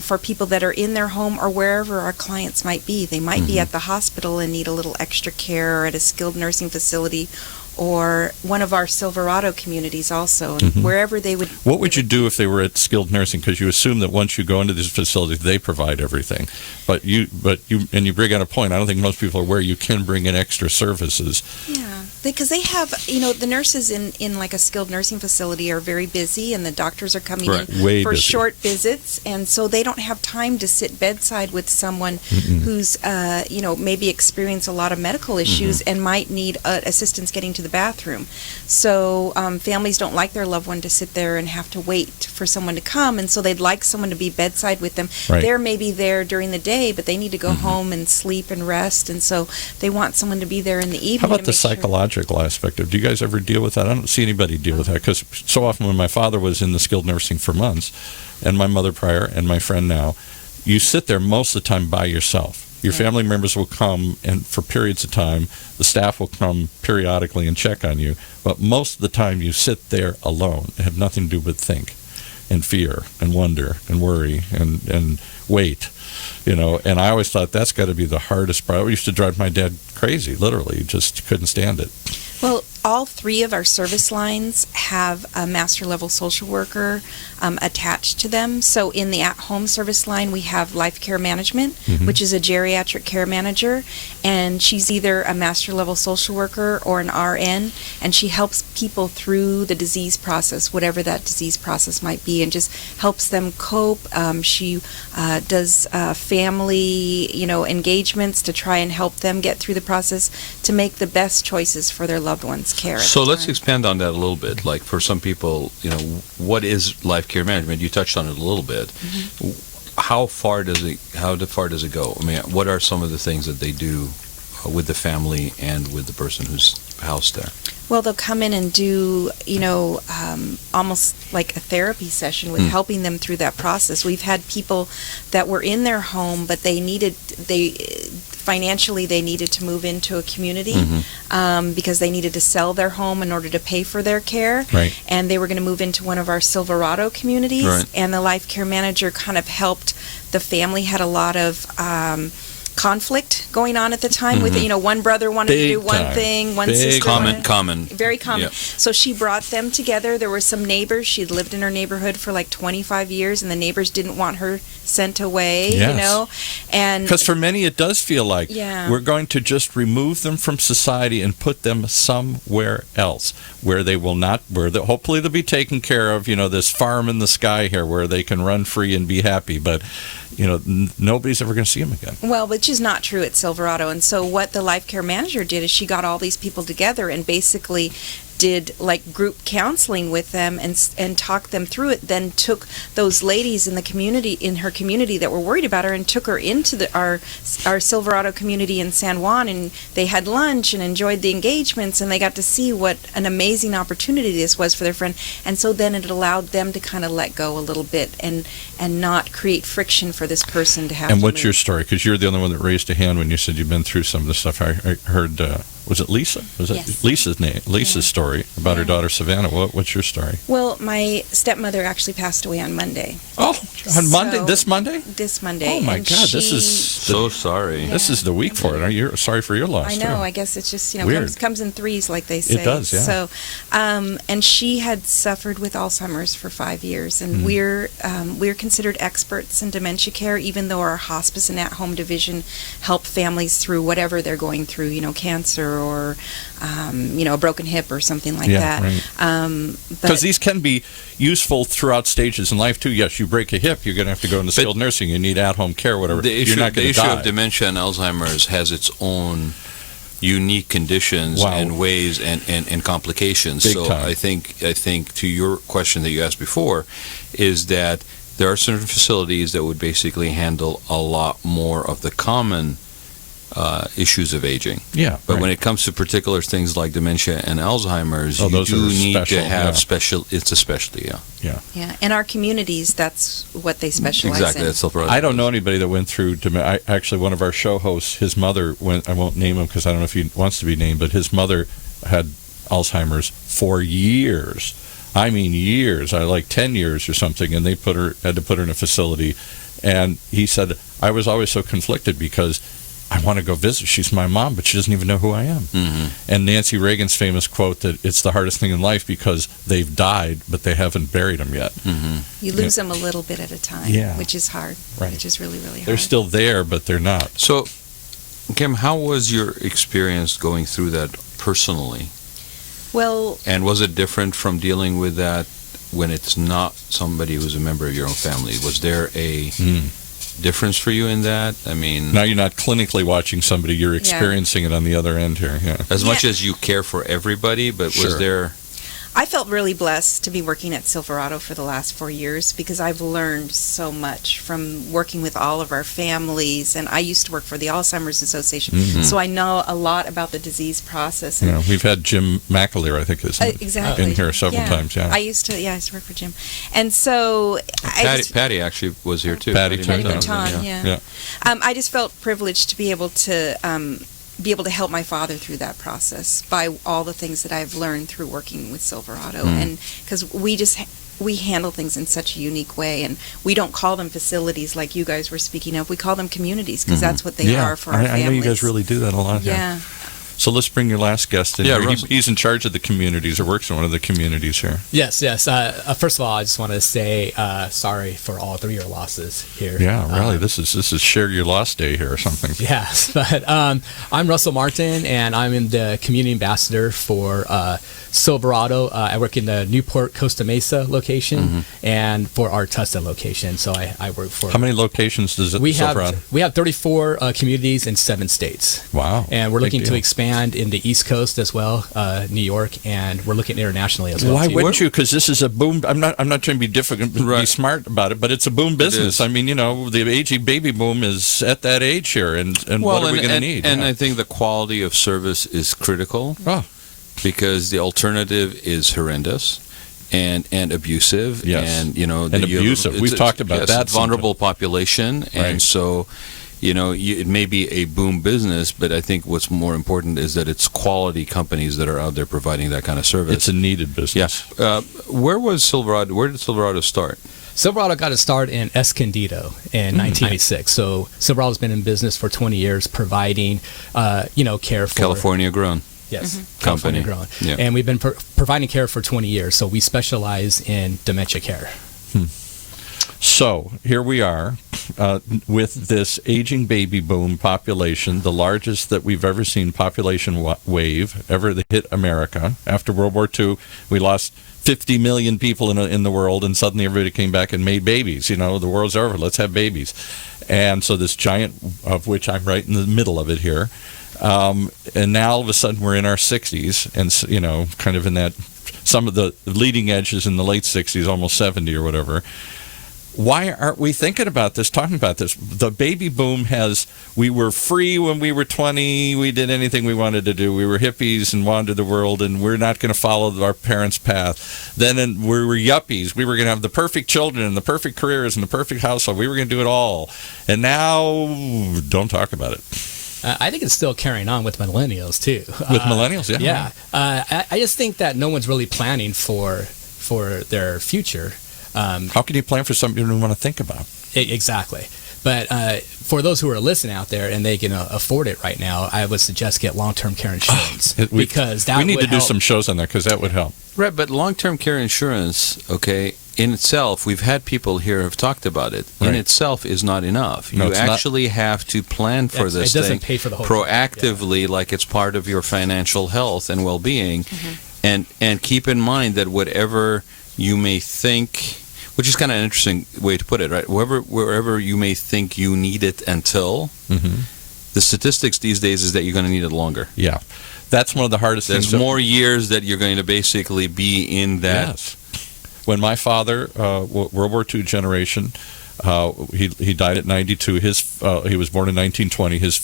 for people that are in their home or wherever our clients might be. They might be at the hospital and need a little extra care, or at a skilled nursing facility, or one of our Silverado communities also, and wherever they would. What would you do if they were at skilled nursing? Because you assume that once you go into these facilities, they provide everything. But you bring out a point. I don't think most people are aware you can bring in extra services. Yeah, because they have, the nurses in like a skilled nursing facility are very busy, and the doctors are coming in Way for busy. short visits, and so they don't have time to sit bedside with someone who's, maybe experience a lot of medical issues and might need assistance getting to the bathroom. So families don't like their loved one to sit there and have to wait for someone to come, and so they'd like someone to be bedside with them. They're maybe there during the day, but they need to go home and sleep and rest, and so they want someone to be there in the evening. How about the psychological aspect of? Do you guys ever deal with that? I don't see anybody deal with that, because so often when my father was in the skilled nursing for months, and my mother prior, and my friend now, you sit there most of the time by yourself. Your family members will come, and for periods of time, the staff will come periodically and check on you. But most of the time, you sit there alone and have nothing to do but think. and fear and wonder and worry and wait. And I always thought that's got to be the hardest part. It used to drive my dad crazy, literally. Just couldn't stand it. Well, all 3 of our service lines have a master level social worker attached to them. So in the at-home service line, we have life care management, which is a geriatric care manager, and she's either a master level social worker or an RN, and she helps people through the disease process, whatever that disease process might be, and just helps them cope. She does family, engagements to try and help them get through the process to make the best choices for their loved ones' care. So let's expand on that a little bit. Like for some people, what is life care management? You touched on it a little bit. How far does it go? I mean, what are some of the things that they do with the family and with the person who's housed there? Well, they'll come in and do, almost like a therapy session with helping them through that process. We've had people that were in their home, but financially they needed to move into a community because they needed to sell their home in order to pay for their care. Right. And they were going to move into one of our Silverado communities. Right. And the life care manager kind of helped. The family had a lot of conflict going on at the time with one brother wanted to do one thing, one sister common. Very common. Yep. So she brought them together. There were some neighbors. She'd lived in her neighborhood for like 25 years, and the neighbors didn't want her sent away, and because for many it does feel like Yeah. we're going to just remove them from society and put them somewhere else where they will not, hopefully they'll be taken care of, this farm in the sky here where they can run free and be happy, but nobody's ever going to see them again. Well, which is not true at Silverado. And so what the life care manager did is she got all these people together and basically did like group counseling with them and talked them through it, then took those ladies in her community that were worried about her and took her into our Silverado community in San Juan, and they had lunch and enjoyed the engagements, and they got to see what an amazing opportunity this was for their friend. And so then it allowed them to kind of let go a little bit and not create friction for this person to have And to what's move. your story? Because you're the only one that raised a hand when you said you've been through some of the stuff. I heard, was it Lisa? Was it Yes. Lisa's story about her daughter Savannah? What's your story? Well, my stepmother actually passed away on Monday. Oh, on Monday? So- This Monday? This Monday. Oh my and God! This she- is So sorry. This is the week for it. Are you sorry for your loss? I know. too. I guess it's just Weird. comes in threes, like they say. It does, yeah. So, and she had suffered with Alzheimer's for 5 years, and we're considered experts in dementia care, even though our hospice and at-home division help families through whatever they're going through, cancer or a broken hip or something like that. Right. But Because these can be useful throughout stages in life too. Yes, you break a hip, you're going to have to go into skilled nursing. You need at-home care, whatever. The issue, you're not going to die. of dementia and Alzheimer's has its own unique conditions Wow. and ways and complications. Big so time. I think to your question that you asked before is that there are certain facilities that would basically handle a lot more of the common issues of aging. Yeah, But right. when it comes to particular things like dementia and Alzheimer's, you those do are need special, to have yeah. special. It's a specialty, yeah. yeah, in our communities, that's what they specialize Exactly. in. That's the I don't know anybody that went through actually, one of our show hosts, his mother went. I won't name him because I don't know if he wants to be named, but his mother had Alzheimer's for years. I mean years, like 10 years or something, and they had to put her in a facility. And he said, I was always so conflicted because I want to go visit. She's my mom, but she doesn't even know who I am. Mm-hmm. And Nancy Reagan's famous quote that it's the hardest thing in life because they've died, but they haven't buried them yet. Mm-hmm. You lose them a little bit at a time, Yeah. which is hard, Right. which is really, really hard. They're still there, but they're not. So, Kim, how was your experience going through that personally? Well, And was it different from dealing with that when it's not somebody who's a member of your own family? Was there a difference for you in that? I mean, Now you're not clinically watching somebody, you're experiencing it on the other end here. Yeah. as much as you care for everybody, but Sure. was there... I felt really blessed to be working at Silverado for the last 4 years because I've learned so much from working with all of our families. And I used to work for the Alzheimer's Association, so I know a lot about the disease process. And We've had Jim McAleer, I think, exactly. in here several times. Yeah. I used to work for Jim. And so Patty actually was here too. Patty too, Patty yeah. Baton, Yeah. I just felt privileged to be able to help my father through that process by all the things that I've learned through working with Silverado. And because we just we handle things in such a unique way, and we don't call them facilities like you guys were speaking of. We call them communities because that's what they are for our families. I know you guys really do that a lot. Yeah. So let's bring your last guest in. Yeah, here. Russell. He's in charge of the communities, or works in one of the communities here. Yes. First of all, I just want to say sorry for all 3 of your losses here. Yeah, really. This is share your loss day here or something. Yes, but I'm Russell Martin, and I'm in the community ambassador for Silverado. I work in the Newport Costa Mesa location and for our Tustin location. So I work for. How many locations does it Silverado? We have 34 communities in 7 states. Wow. And we're Big looking to deal. expand in the East Coast as well, New York, and we're looking internationally as well. Why too. wouldn't you? Because this is a boom. I'm not trying to be difficult, be smart about it, but it's a boom business. is. I mean, the aging baby boom is at that age here, and what are we going to need? And I think the quality of service is critical because the alternative is horrendous. And abusive, Yes. and And abusive. We've talked about that. Vulnerable population, Right. and so it may be a boom business, but I think what's more important is that it's quality companies that are out there providing that kind of service. It's a needed business. Yeah. Where did Silverado start? Silverado got its start in Escondido in 1996. So Silverado's been in business for 20 years, providing, care for California grown. Yes, Company. California grown. Yeah. And we've been providing care for 20 years. So we specialize in dementia care. So here we are with this aging baby boom population, the largest that we've ever seen population wave ever hit America. After World War II, we lost 50 million people in the world, and suddenly everybody came back and made babies. The world's over. Let's have babies. And so this giant, of which I'm right in the middle of it here, and now all of a sudden we're in our 60s, and kind of in that, some of the leading edges in the late 60s, almost 70 or whatever. Why aren't we thinking about this, talking about this? The baby boom we were free when we were 20. We did anything we wanted to do. We were hippies and wandered the world, and we're not going to follow our parents' path. Then we were yuppies. We were going to have the perfect children and the perfect careers and the perfect household. We were going to do it all. And now, don't talk about it. I think it's still carrying on with millennials, too. With millennials, yeah. Yeah. I just think that no one's really planning for their future. How can you plan for something you don't want to think about? Exactly. But for those who are listening out there and they can afford it right now, I would suggest get long-term care insurance because that we need would to do help. some shows on that because that would help. Right, but long-term care insurance, in itself, we've had people here who have talked about it. Right. In itself is not enough. No, You it's not. actually have to plan for this it doesn't thing pay for the whole proactively, like it's part of your financial health and well-being, and keep in mind that whatever you may think, which is kind of an interesting way to put it, right? Wherever you may think you need it until, the statistics these days is that you're going to need it longer. Yeah. That's one of the hardest things. There's more years that you're going to basically be in that. Yes. When my father, World War II generation, he died at 92. He was born in 1920. His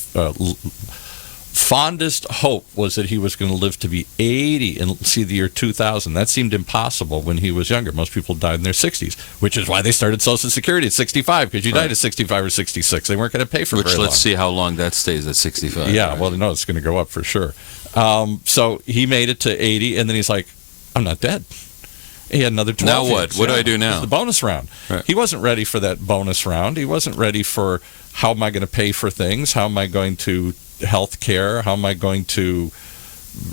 fondest hope was that he was going to live to be 80 and see the year 2000. That seemed impossible when he was younger. Most people died in their 60s, which is why they started Social Security at 65, because you died at 65 or 66. They weren't going to pay for very long. Let's see how long that stays at 65. Yeah, right? well, no, it's going to go up for sure. So he made it to 80, and then he's like, I'm not dead. He had another 12 Now what? years. What do I do now? It's the bonus round. Right. He wasn't ready for that bonus round. He wasn't ready for how am I going to pay for things? How am I going to health care? How am I going to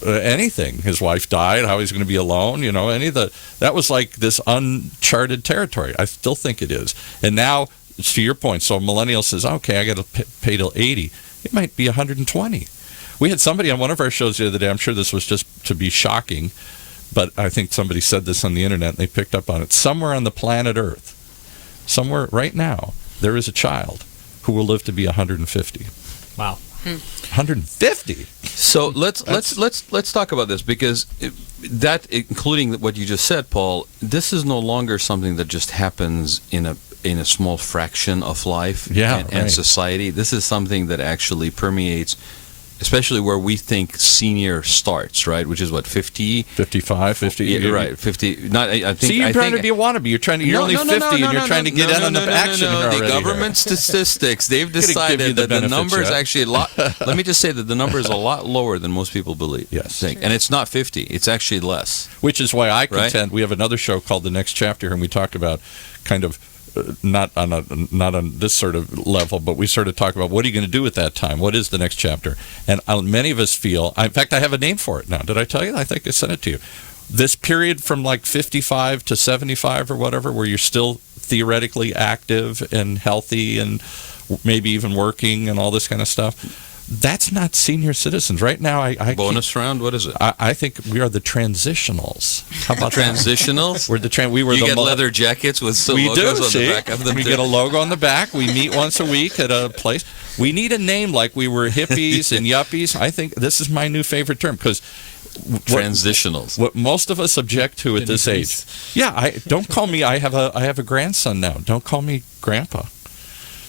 anything? His wife died. How he's going to be alone? That was like this uncharted territory. I still think it is. And now, to your point, so a millennial says, okay, I got to pay till 80. It might be 120. We had somebody on one of our shows the other day. I'm sure this was just to be shocking, but I think somebody said this on the internet and they picked up on it. Somewhere on the planet Earth, somewhere right now, there is a child who will live to be 150. Wow. 150. So let's talk about this, because that, including what you just said, Paul, this is no longer something that just happens in a small fraction of life and right. society. This is something that actually permeates especially where we think senior starts, right? Which is what, 50? 55, 50. Yeah, right, 50. Not, I think. See, you're trying to be a wannabe. You're only 50, and you're trying to get in on the action here already. The government statistics, they've decided that the number is actually a lot. Let me just say that the number is a lot lower than most people believe. Yes. Think. And it's not 50. It's actually less. Which is why I contend we have another show called The Next Chapter, and we talk about kind of not on this sort of level, but we sort of talk about what are you going to do at that time? What is the next chapter? And many of us feel, in fact, I have a name for it now. Did I tell you? I think I sent it to you. This period from like 55 to 75 or whatever, where you're still theoretically active and healthy and maybe even working and all this kind of stuff. That's not senior citizens. Right now, I bonus round? What is it? I think we are the transitionals. How about transitionals? We're the we were you the get leather jackets with some we logos do, on see? the back of them. We get a logo on the back. We meet once a week at a place. We need a name like we were hippies and yuppies. I think this is my new favorite term because transitionals. What most of us object to at this age. Yeah, don't call me. I have a grandson now. Don't call me grandpa.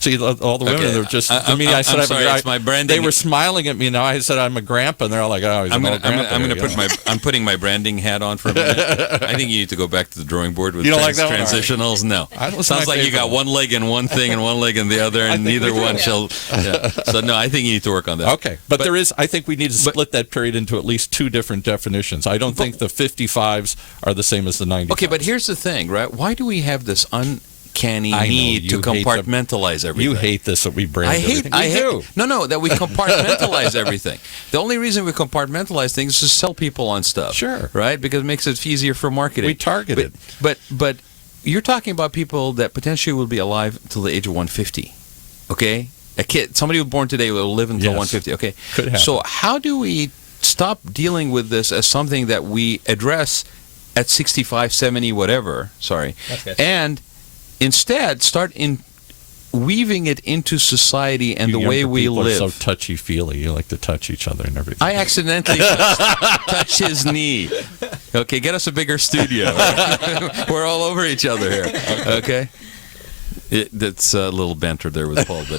See, all the women are just. I said, sorry, it's my branding. They were smiling at me. Now I said I'm a grandpa, and they're all like, "Oh, he's an old grandpa." I'm putting my branding hat on for a minute. I think you need to go back to the drawing board with transitionals. No, sounds like you got one leg in one thing and one leg in the other, and neither one shall. Yeah. So no, I think you need to work on that. Okay, but there is. I think we need to split that period into at least two different definitions. I don't think the 55s are the same as the 90s. Okay, but here's the thing, right? Why do we have this uncanny need to compartmentalize everything? You hate this that we brand everything. I hate that we compartmentalize everything. The only reason we compartmentalize things is to sell people on stuff. Sure. Right? Because it makes it easier for marketing. We target it. But you're talking about people that potentially will be alive till the age of 150. Okay? A kid, somebody who was born today will live until 150. Okay. Could happen. So how do we stop dealing with this as something that we address at 65, 70, whatever, and instead start weaving it into society and the way we live? Are so touchy-feely. You like to touch each other and everything. I accidentally touched his knee. Okay, get us a bigger studio. We're all over each other here. Okay? That's a little banter there with Paul, but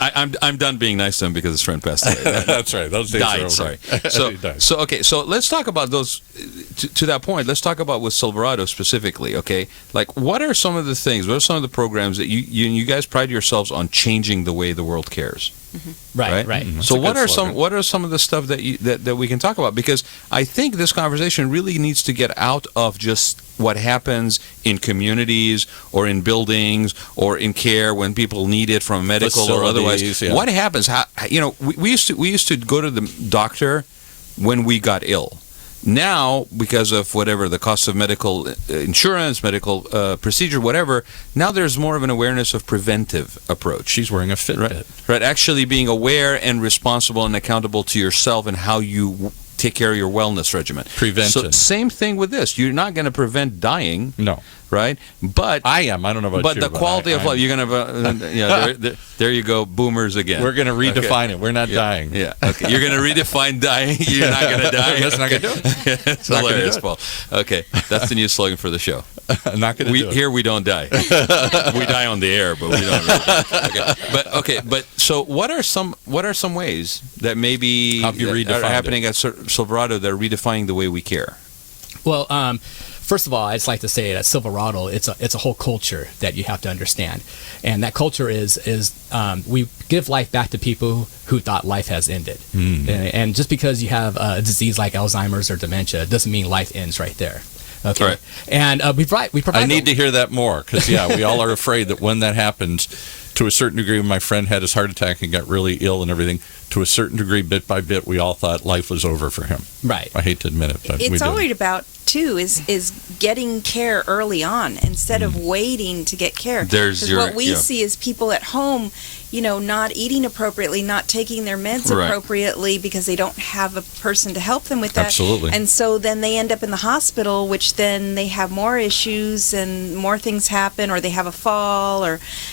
I'm done being nice to him because his friend passed away. That's right. Those days are over. Sorry. So let's talk about those. To that point, let's talk about with Silverado specifically. Okay, like what are some of the things? What are some of the programs that you guys pride yourselves on changing the way the world cares? Mm-hmm. Right. Mm-hmm. So what are some of the stuff that we can talk about? Because I think this conversation really needs to get out of just what happens in communities or in buildings or in care when people need it from medical or otherwise. Yeah. What happens? We used to go to the doctor when we got ill. Now, because of whatever the cost of medical insurance, medical procedure, whatever, now there's more of an awareness of preventive approach. She's wearing a Fitbit. Right. Actually being aware and responsible and accountable to yourself and how you take care of your wellness regimen. Prevention. So same thing with this. You're not going to prevent dying. No. Right? But I am. I don't know about you. But the quality of life, you're going to there you go, boomers again. We're going to redefine it. We're not dying. Yeah. Okay. You're going to redefine dying. You're not going to die. That's not going to do it. It's hilarious, Paul. Okay. That's the new slogan for the show. Not going to do it. Here we don't die. We die on the air, but we don't really die. But so what are some ways that maybe are happening at Silverado that are redefining the way we care? Well, first of all, I'd just like to say that Silverado, it's a whole culture that you have to understand, and that culture is we give life back to people who thought life has ended, and just because you have a disease like Alzheimer's or dementia doesn't mean life ends right there. Okay, right. And we provide. I need to hear that more because we all are afraid that when that happens, to a certain degree, when my friend had his heart attack and got really ill and everything, to a certain degree, bit by bit, we all thought life was over for him. Right. I hate to admit it, but it's always about too is getting care early on instead of waiting to get care. What we see is people at home, not eating appropriately, not taking their meds appropriately because they don't have a person to help them with that. Absolutely. And so then they end up in the hospital, which then they have more issues and more things happen, or they have a fall,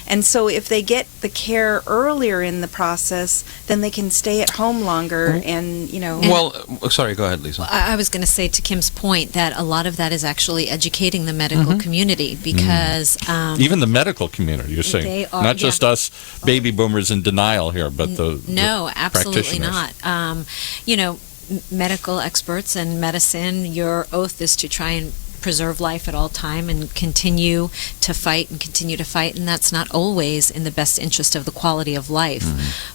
and so if they get the care earlier in the process, then they can stay at home longer and. Well, sorry, go ahead, Lisa. I was going to say to Kim's point that that a lot of that is actually educating the medical community because Even the medical community, you're saying, they are- not just us baby boomers in denial here, but no, absolutely practitioners. not. Medical experts and medicine, your oath is to try and preserve life at all time and continue to fight, and that's not always in the best interest of the quality of life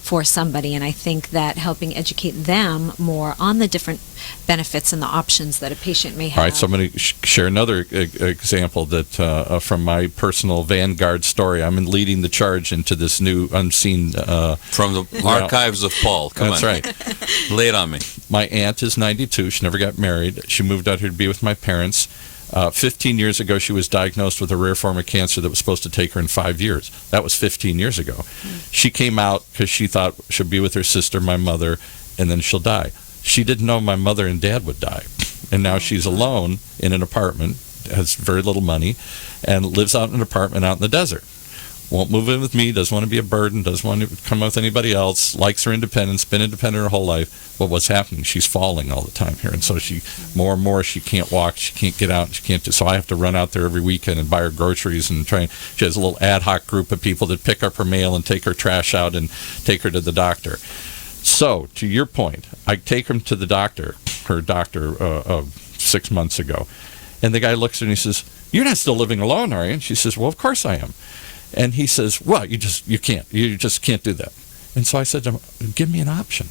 for somebody. And I think that helping educate them more on the different benefits and the options that a patient may have. All right, so I'm going to share another example that from my personal Vanguard story. I'm leading the charge into this new unseen... From the archives of Paul. Come That's on. right. Lay it on me. My aunt is 92. She never got married. She moved out here to be with my parents. 15 years ago, she was diagnosed with a rare form of cancer that was supposed to take her in 5 years. That was 15 years ago. She came out because she thought she'll be with her sister, my mother, and then she'll die. She didn't know my mother and dad would die. And now she's alone in an apartment, has very little money, and lives out in an apartment out in the desert. Won't move in with me, doesn't want to be a burden, doesn't want to come with anybody else, likes her independence, been independent her whole life. But what's happening? She's falling all the time here. And so she, more and more, she can't walk, she can't get out, she can't do. So I have to run out there every weekend and buy her groceries and try. She has a little ad hoc group of people that pick up her mail and take her trash out and take her to the doctor. So, to your point, I take her to the doctor, her doctor, 6 months ago. And the guy looks at her and he says, "You're not still living alone, are you?" And she says, "Well, of course I am." And he says, "Well, you just can't do that." And so I said to him, "Give me an option."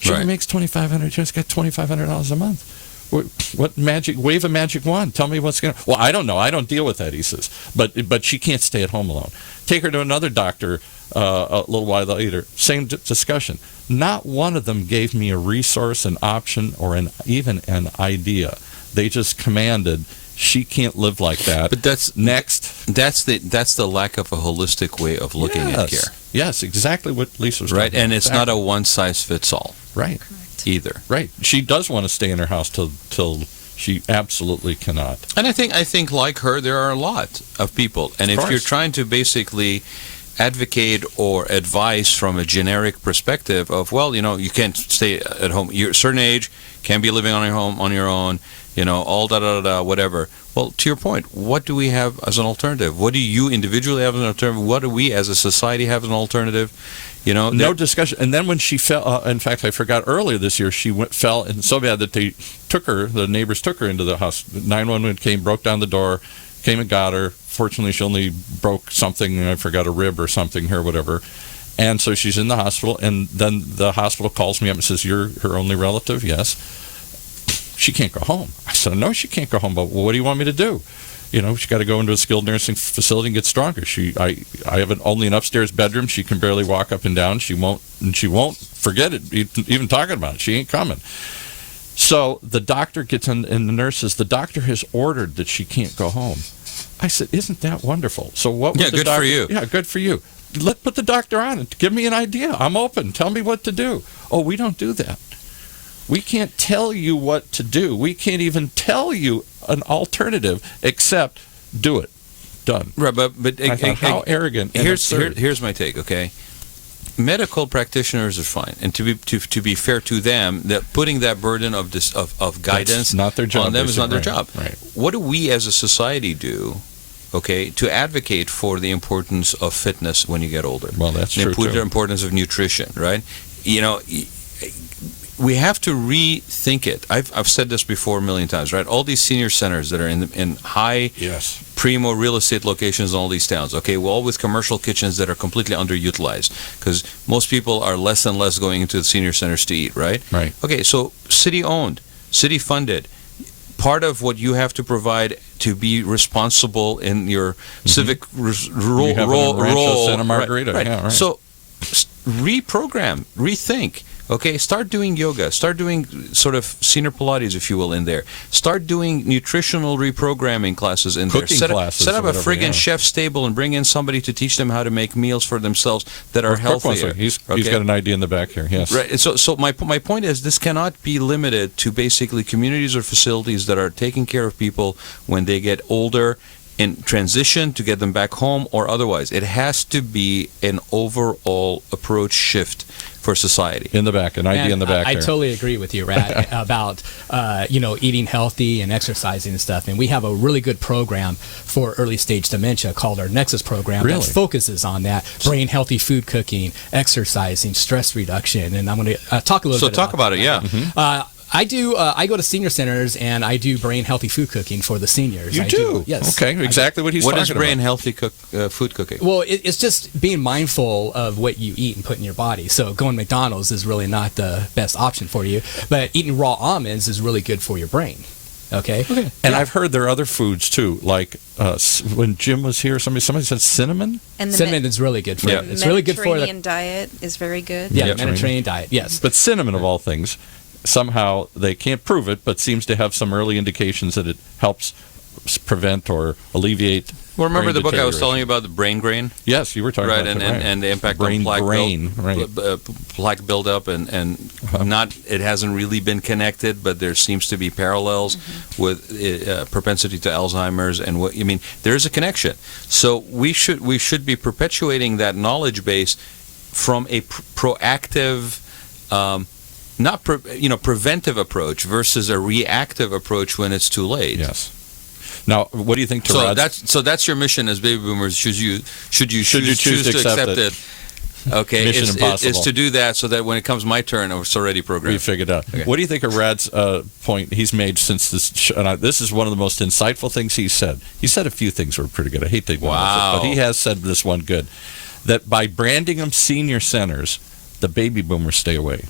She only makes $2,500. She just got $2,500 a month. What magic? Wave a magic wand. Tell me what's going to. Well, I don't know. I don't deal with that. He says, but she can't stay at home alone. Take her to another doctor a little while later. Same discussion. Not one of them gave me a resource, an option, or even an idea. They just commanded. She can't live like that. But that's next. That's the lack of a holistic way of looking at care. Yes, exactly what Lisa was right, talking and about. it's not a one size fits all. Right. Either. Right. She does want to stay in her house till she absolutely cannot. And I think like her, there are a lot of people. And if you're trying to basically advocate or advise from a generic perspective of, well, you can't stay at home. You're a certain age, can't be living on your own, all whatever. Well, to your point, what do we have as an alternative? What do you individually have as an alternative? What do we as a society have as an alternative? No discussion. And then when she fell, in fact, I forgot earlier this year, she fell, and so bad that the neighbors took her into the hospital. 911 came, broke down the door, came and got her. Fortunately, she only broke something, I forgot a rib or something here, whatever. And so she's in the hospital, and then the hospital calls me up and says, "You're her only relative?" "Yes." "She can't go home." I said, "No, she can't go home, but what do you want me to do?" She's got to go into a skilled nursing facility and get stronger. I have only an upstairs bedroom. She can barely walk up and down. She won't forget it, even talking about it. She ain't coming. So the doctor gets in, and the nurse says, "The doctor has ordered that she can't go home." I said, "Isn't that wonderful?" So what was the good doctor? for you. Yeah, good for you. Put the doctor on it. Give me an idea. I'm open. Tell me what to do. Oh, we don't do that. We can't tell you what to do. We can't even tell you an alternative except do it. Done. Right, but I thought, how arrogant. And here's my take. Okay, medical practitioners are fine, and to be fair to them, that putting that burden of guidance That's not their job, on them is not their job. Right. What do we as a society do? Okay, to advocate for the importance of fitness when you get older. Well, that's true too. The importance of nutrition, right? We have to rethink it. I've said this before a million times, right? All these senior centers that are in high primo real estate locations in all these towns, okay, well, with commercial kitchens that are completely underutilized because most people are less and less going into the senior centers to eat, right? Right. Okay, so city-owned, city-funded. Part of what you have to provide to be responsible in your civic role. Santa Margarita. Right. Yeah, right. So reprogram, rethink. Okay, start doing yoga. Start doing sort of senior Pilates, if you will, in there. Start doing nutritional reprogramming classes in Cooking there. classes Set up or a whatever, friggin' chef's table and bring in somebody to teach them how to make meals for themselves that are healthier. He's got an idea in the back here. Yes. Right. So my point is, this cannot be limited to basically communities or facilities that are taking care of people when they get older in transition to get them back home or otherwise. It has to be an overall approach shift for society. In the back, an idea And in the back I there. totally agree with you, Rad, about eating healthy and exercising and stuff. And we have a really good program for early stage dementia called our Nexus program Really? that focuses on that: brain healthy food cooking, exercising, stress reduction. And I'm going to talk a little So bit talk about it, yeah. I do. I go to senior centers and I do brain healthy food cooking for the seniors. You I do? Yes. Okay, exactly what he's What talking is brain about. healthy food cooking? Well, it's just being mindful of what you eat and put in your body. So going to McDonald's is really not the best option for you, but eating raw almonds is really good for your brain. Okay. And I've heard there are other foods too, like when Jim was here, somebody said cinnamon. And the Cinnamon is really good for Yeah. you. It's really good for the Mediterranean diet is very good. yeah, Yep. Mediterranean diet. Yes. But cinnamon, of all things, somehow they can't prove it, but seems to have some early indications that it helps prevent or alleviate. Well, remember the brain book I was deterioration. telling you about, the brain grain? Yes, you were talking Right, about and the impact brain on plaque grain, right? plaque buildup, and not, it hasn't really been connected, but there seems to be parallels with propensity to Alzheimer's and what, I mean, there is a connection. So we should be perpetuating that knowledge base from a proactive, preventive approach versus a reactive approach when it's too late. Yes. Now, what do you think? So Raad's- that's your mission as baby boomers. Should you choose to accept it. Okay, Mission is impossible. to do that so that when it comes my turn, it's already we programmed. figured out. Okay. What do you think of Rad's point he's made since this? And this is one of the most insightful things he said. He said a few things were pretty good. I hate to acknowledge Wow. it, but he has said this one good. That by branding them senior centers, the baby boomers stay away.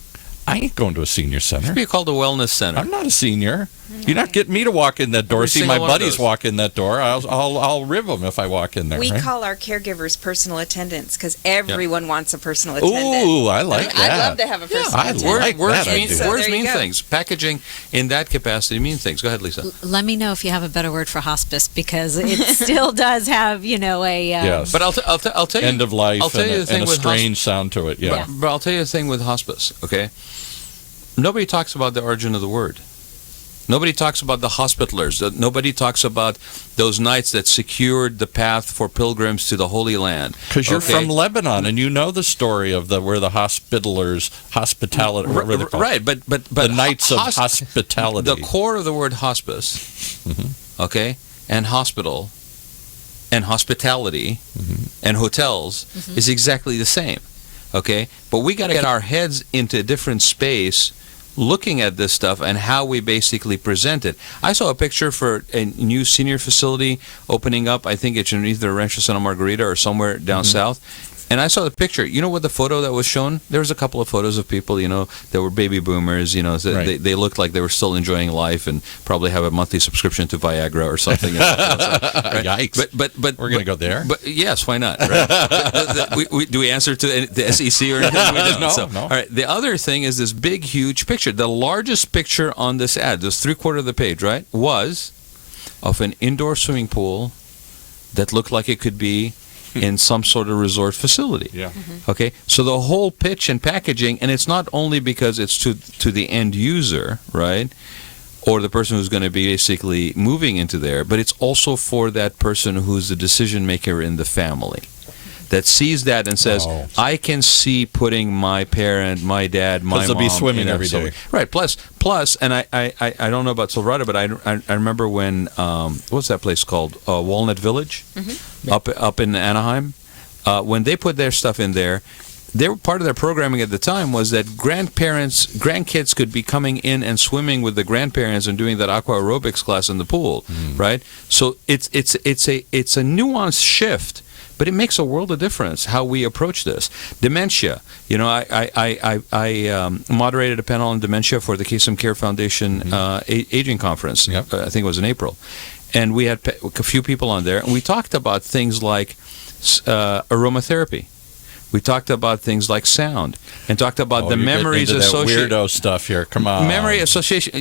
I ain't going to a senior It should center. be called a wellness center. I'm not a senior. You're not getting me to walk in that door. Every See single my one of buddies those. walk in that door. I'll rib them if I walk in there. We right? call our caregivers personal attendants because everyone wants a personal attendant. Ooh, I like that. I'd love to have a personal I attendant. like Words that mean, idea. So words there you mean go. things. Packaging in that capacity mean things. Go ahead, Lisa. Let me know if you have a better word for hospice because it still does have, a. Yes. But I'll tell you. End of life I'll tell you the and thing a with strange sound to it. Yeah. But I'll tell you the thing with hospice, okay? Nobody talks about the origin of the word. Nobody talks about the hospitalers. Nobody talks about those nights that secured the path for pilgrims to the Holy Land. Because you're Okay? from Lebanon and you know the story of where the hospitality, what were they called? Right, but the Knights of Hospitality. The core of the word hospice, okay, and hospital, and hospitality, and hotels is exactly the same, okay. But we got to get our heads into a different space, looking at this stuff and how we basically present it. I saw a picture for a new senior facility opening up. I think it's in either Rancho Santa Margarita or somewhere down south. And I saw the picture. You know what the photo that was shown? There was a couple of photos of people, that were baby boomers. So Right. they looked like they were still enjoying life and probably have a monthly subscription to Viagra or something. Right? Yikes. But We're going to go there? But yes, why not? Right? Do we answer to the SEC or anything? We don't. No. All right. The other thing is this big, huge picture. The largest picture on this ad, this 3/4 of the page, right, was of an indoor swimming pool that looked like it could be in some sort of resort facility. Yeah. Okay. So the whole pitch and packaging, and it's not only because it's to the end user, right? Or the person who's going to be basically moving into there, but it's also for that person who's the decision maker in the family that sees that and says, Oh. I can see putting my parent, my dad, my mom. they'll be swimming in a every facility. day. Right. Plus, and I don't know about Silverado, but I remember when, what's that place called? Walnut Village, up in Anaheim. When they put their stuff in there, part of their programming at the time was that grandkids could be coming in and swimming with the grandparents and doing that aqua aerobics class in the pool, right? So it's a nuanced shift, but it makes a world of difference how we approach this. Dementia, I moderated a panel on dementia for the Kasem Care Foundation Aging Conference. Yep. I think it was in April, and we had a few people on there, and we talked about things like aromatherapy. We talked about things like sound, and talked about the you're getting memories into that associated. weirdo stuff here. Come on. Memory association.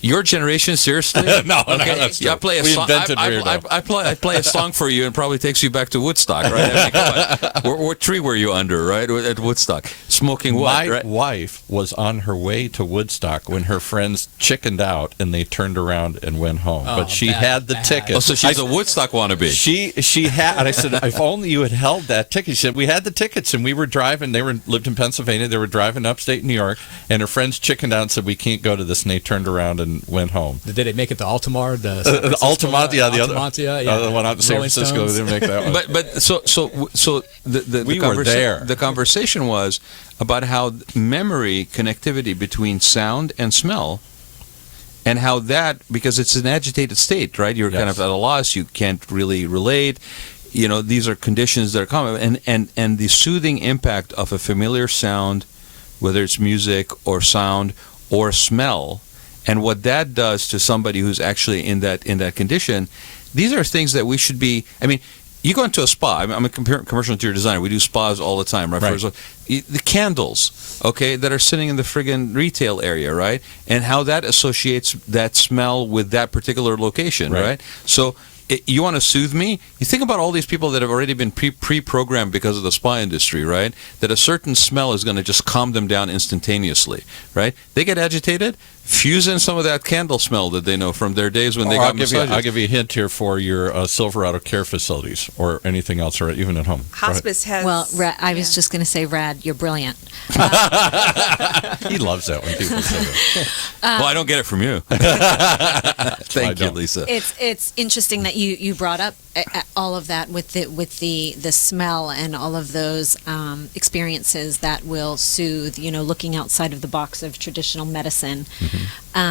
Your generation, seriously? No, that's Yeah, I true. play a We song. invented weirdo. I play a song for you, and probably takes you back to Woodstock, right? I mean, come on. What tree were you under, right? At Woodstock, smoking what? My right? wife was on her way to Woodstock when her friends chickened out and they turned around and went home. But she had the ticket. Oh, so she's a Woodstock wannabe. She had, and I said, if only you had held that ticket. She said, we had the tickets, and we were driving. They lived in Pennsylvania. They were driving upstate New York, and her friends chickened out and said, we can't go to this, and they turned around and went home. Did they make it to Altamar? The Altamont, yeah, the other Altamonte, one out in San Rolling Francisco. Stones? They didn't make that one. But so We were there. The conversation was about how memory connectivity between sound and smell, and how that, because it's an agitated state, right? You're kind of at a loss. You can't really relate. You know, these are conditions that are common, and the soothing impact of a familiar sound, whether it's music or sound or smell, and what that does to somebody who's actually in that condition. These are things that we should be. I mean, you go into a spa. I'm a commercial interior designer. We do spas all the time, right? Right. The candles, okay, that are sitting in the friggin' retail area, right? And how that associates that smell with that particular location, right? So you want to soothe me? You think about all these people that have already been pre-programmed because of the spa industry, right? That a certain smell is going to just calm them down instantaneously, right? They get agitated, fuse in some of that candle smell that they know from their days when they got massages. I'll give you a hint here for your Silverado care facilities or anything else, or even at home. Hospice has. Well, I was just going to say, Rad, you're brilliant. He loves that when people say that. Well, I don't get it from you. Thank you, Lisa. It's interesting that you brought up all of that with the smell and all of those experiences that will soothe. You know, looking outside of the box of traditional medicine.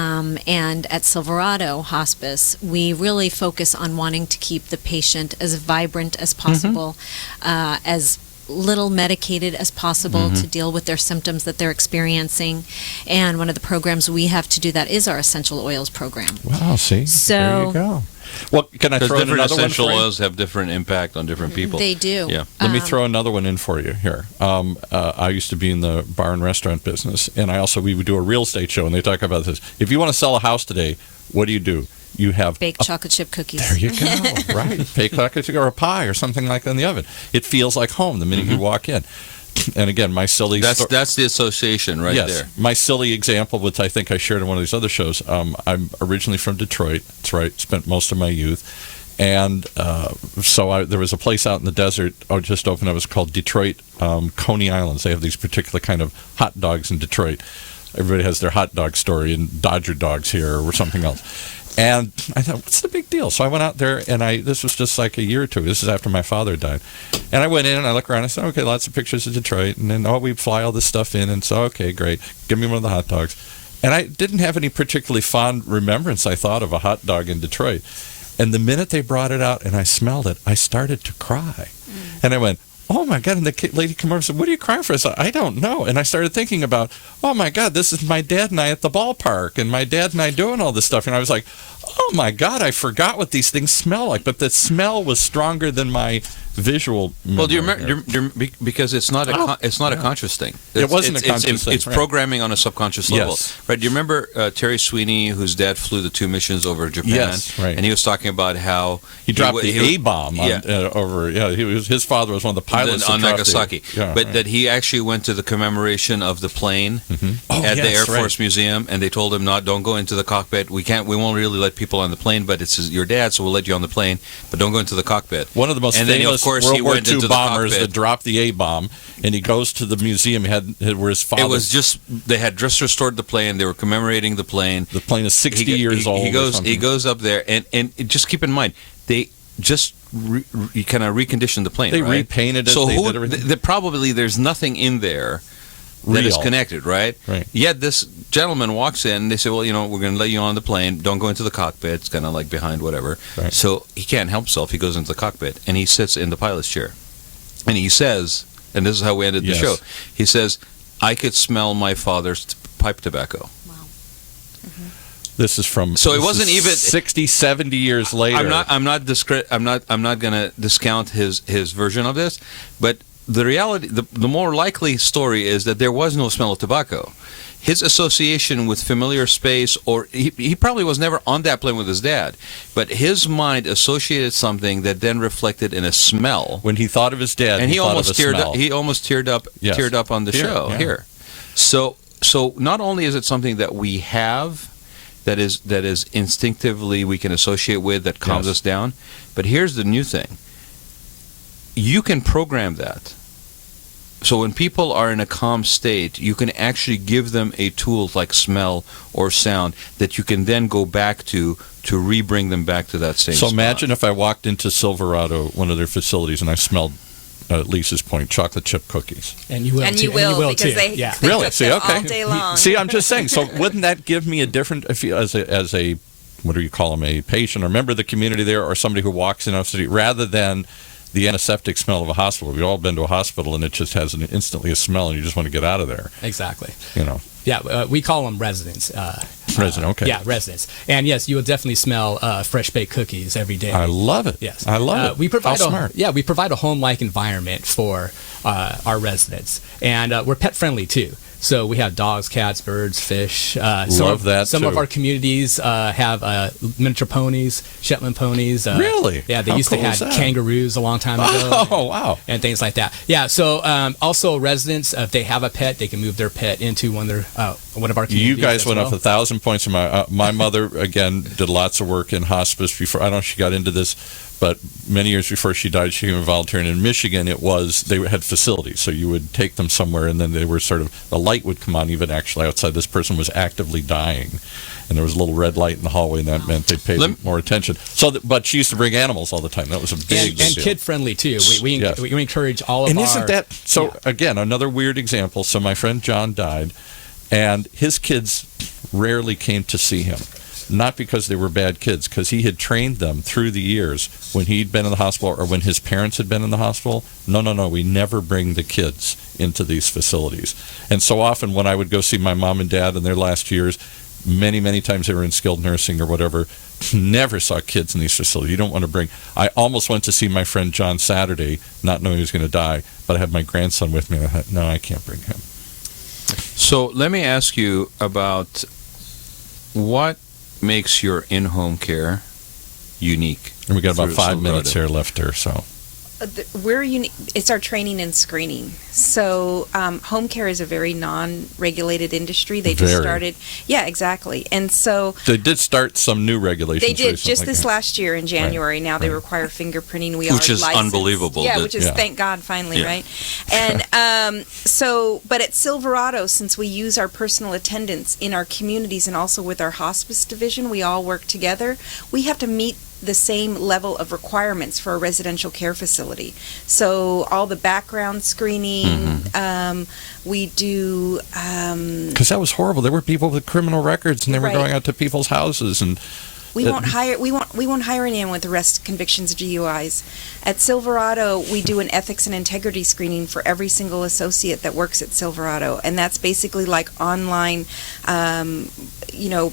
And at Silverado Hospice, we really focus on wanting to keep the patient as vibrant as possible, as little medicated as possible to deal with their symptoms that they're experiencing. And one of the programs we have to do that is our essential oils program. Wow, see? So, there you go. Well, can I throw in different another one essential for you? oils have different impact on different people. They do. Yeah. Let me throw another one in for you here. I used to be in the bar and restaurant business, and we would do a real estate show, and they talk about this. If you want to sell a house today, what do? You have baked chocolate chip cookies. There you go. Right. Baked chocolate chip or a pie or something like that in the oven. It feels like home the minute you walk in. And again, my silly... That's the association right there. My silly example, which I think I shared in one of these other shows, I'm originally from Detroit. That's where I spent most of my youth. And so there was a place out in the desert, just opened up. It was called Detroit Coney Islands. They have these particular kind of hot dogs in Detroit. Everybody has their hot dog story, and Dodger dogs here or something else. And I thought, what's the big deal? So I went out there, and this was just like a year or two. This is after my father died. And I went in, and I looked around, and I said, okay, lots of pictures of Detroit. And then, we fly all this stuff in, and so, okay, great. Give me one of the hot dogs. And I didn't have any particularly fond remembrance, I thought, of a hot dog in Detroit. And the minute they brought it out and I smelled it, I started to cry. And I went, oh, my God. And the lady came over and said, what are you crying for? I said, I don't know. And I started thinking about, oh, my God, this is my dad and I at the ballpark and my dad and I doing all this stuff. And I was like, oh, my God, I forgot what these things smell like. But the smell was stronger than my visual memory. Well, do you remember? Because it's not a conscious thing. It wasn't a conscious thing. It's programming on a subconscious level, yes. Right? Do you remember Terry Sweeney, whose dad flew the 2 missions over Japan? Yes, right. And he was talking about how he dropped the A-bomb over. Yeah, his father was one of the pilots on Nagasaki. But that he actually went to the commemoration of the plane at the Air Force Museum, and they told him, don't go into the cockpit. We won't really let people on the plane, but it's your dad, so we'll let you on the plane, but don't go into the cockpit. One of the most famous World War II bombers that dropped the A-bomb, and he goes to the museum where his father... It was just, they had just restored the plane, they were commemorating the plane. The plane is 60 years old. He goes up there, and just keep in mind, they just kind of reconditioned the plane, They right? repainted it, so they did everything. Probably there's nothing in there that is connected, right? Right. Yet this gentleman walks in, and they say, well, we're going to let you on the plane. Don't go into the cockpit. It's kind of like behind whatever. Right. So he can't help himself. He goes into the cockpit, and he sits in the pilot's chair. And he says, and this is how we ended the show, he says, I could smell my father's pipe tobacco. Wow. This is from So it wasn't even 60, 70 years later. I'm not going to discount his version of this, but the reality, the more likely story is that there was no smell of tobacco. His association with familiar space, or he probably was never on that plane with his dad, but his mind associated something that then reflected in a smell. When he thought of his dad, and he thought almost of a teared smell. up. He almost teared up on the show here. So not only is it something that we have, that is instinctively we can associate with, that calms us down, but here's the new thing: you can program that. So when people are in a calm state, you can actually give them a tool like smell or sound that you can then go back to re-bring them back to that same So spot. imagine if I walked into Silverado, one of their facilities, and I smelled, at Lisa's point, chocolate chip cookies. And you will And too. you will, too. because they Really? cook See, them okay. all day long. See, I'm just saying. So wouldn't that give me a different, if you, as a what do you call them, a patient or member of the community there, or somebody who walks in our city, rather than the antiseptic smell of a hospital? We've all been to a hospital and it just has instantly a smell and you just want to get out of there. Exactly. You know. Yeah, we call them residents. Resident, okay. Yeah, residents. And yes, you will definitely smell fresh baked cookies every day. I love it. Yes, I love it. We provide How smart. we provide a home-like environment for our residents, and we're pet friendly too. So we have dogs, cats, birds, fish. Love that, Some too. of our communities have miniature ponies, Shetland ponies. Really? Yeah, they How used cool to is have that? kangaroos a long time ago. Oh, wow. And things like that. Yeah. So also residents, if they have a pet, they can move their pet into one of our communities. You guys as went well. up 1,000 points. My mother, again, did lots of work in hospice before. I don't know if she got into this, but many years before she died, she became a volunteer. And in Michigan, they had facilities. So you would take them somewhere, and then they were the light would come on even actually outside. This person was actively dying. And there was a little red light in the hallway, and that meant they paid more attention. But she used to bring animals all the time. That was a big and deal. kid friendly too. We Yes. encourage all of and our. isn't that so? Again, another weird example. So my friend John died, and his kids rarely came to see him. Not because they were bad kids, because he had trained them through the years when he'd been in the hospital or when his parents had been in the hospital. No, we never bring the kids into these facilities. And so often when I would go see my mom and dad in their last years, many times they were in skilled nursing or whatever, never saw kids in these facilities. You don't want to bring. I almost went to see my friend John Saturday, not knowing he was going to die, but I had my grandson with me, and I thought, no, I can't bring him. So let me ask you about what makes your in-home care unique. And we got about through 5 Silverado? minutes here left here, so. We're unique. It's our training and screening. So home care is a very non-regulated industry. They just Very. started. Yeah, exactly. And so They did start some new regulations. they did recently. just this last year in January. Now they require fingerprinting. We Which are is licensed. unbelievable Yeah, that- which is Yeah. thank God finally, Yeah. right? And but at Silverado, since we use our personal attendants in our communities and also with our hospice division, we all work together. We have to meet the same level of requirements for a residential care facility. So all the background screening, we do. Because that was horrible. There were people with criminal records, and they were Right. going out to people's houses, and We won't hire anyone with arrest convictions or DUIs. At Silverado, we do an ethics and integrity screening for every single associate that works at Silverado, and that's basically like online,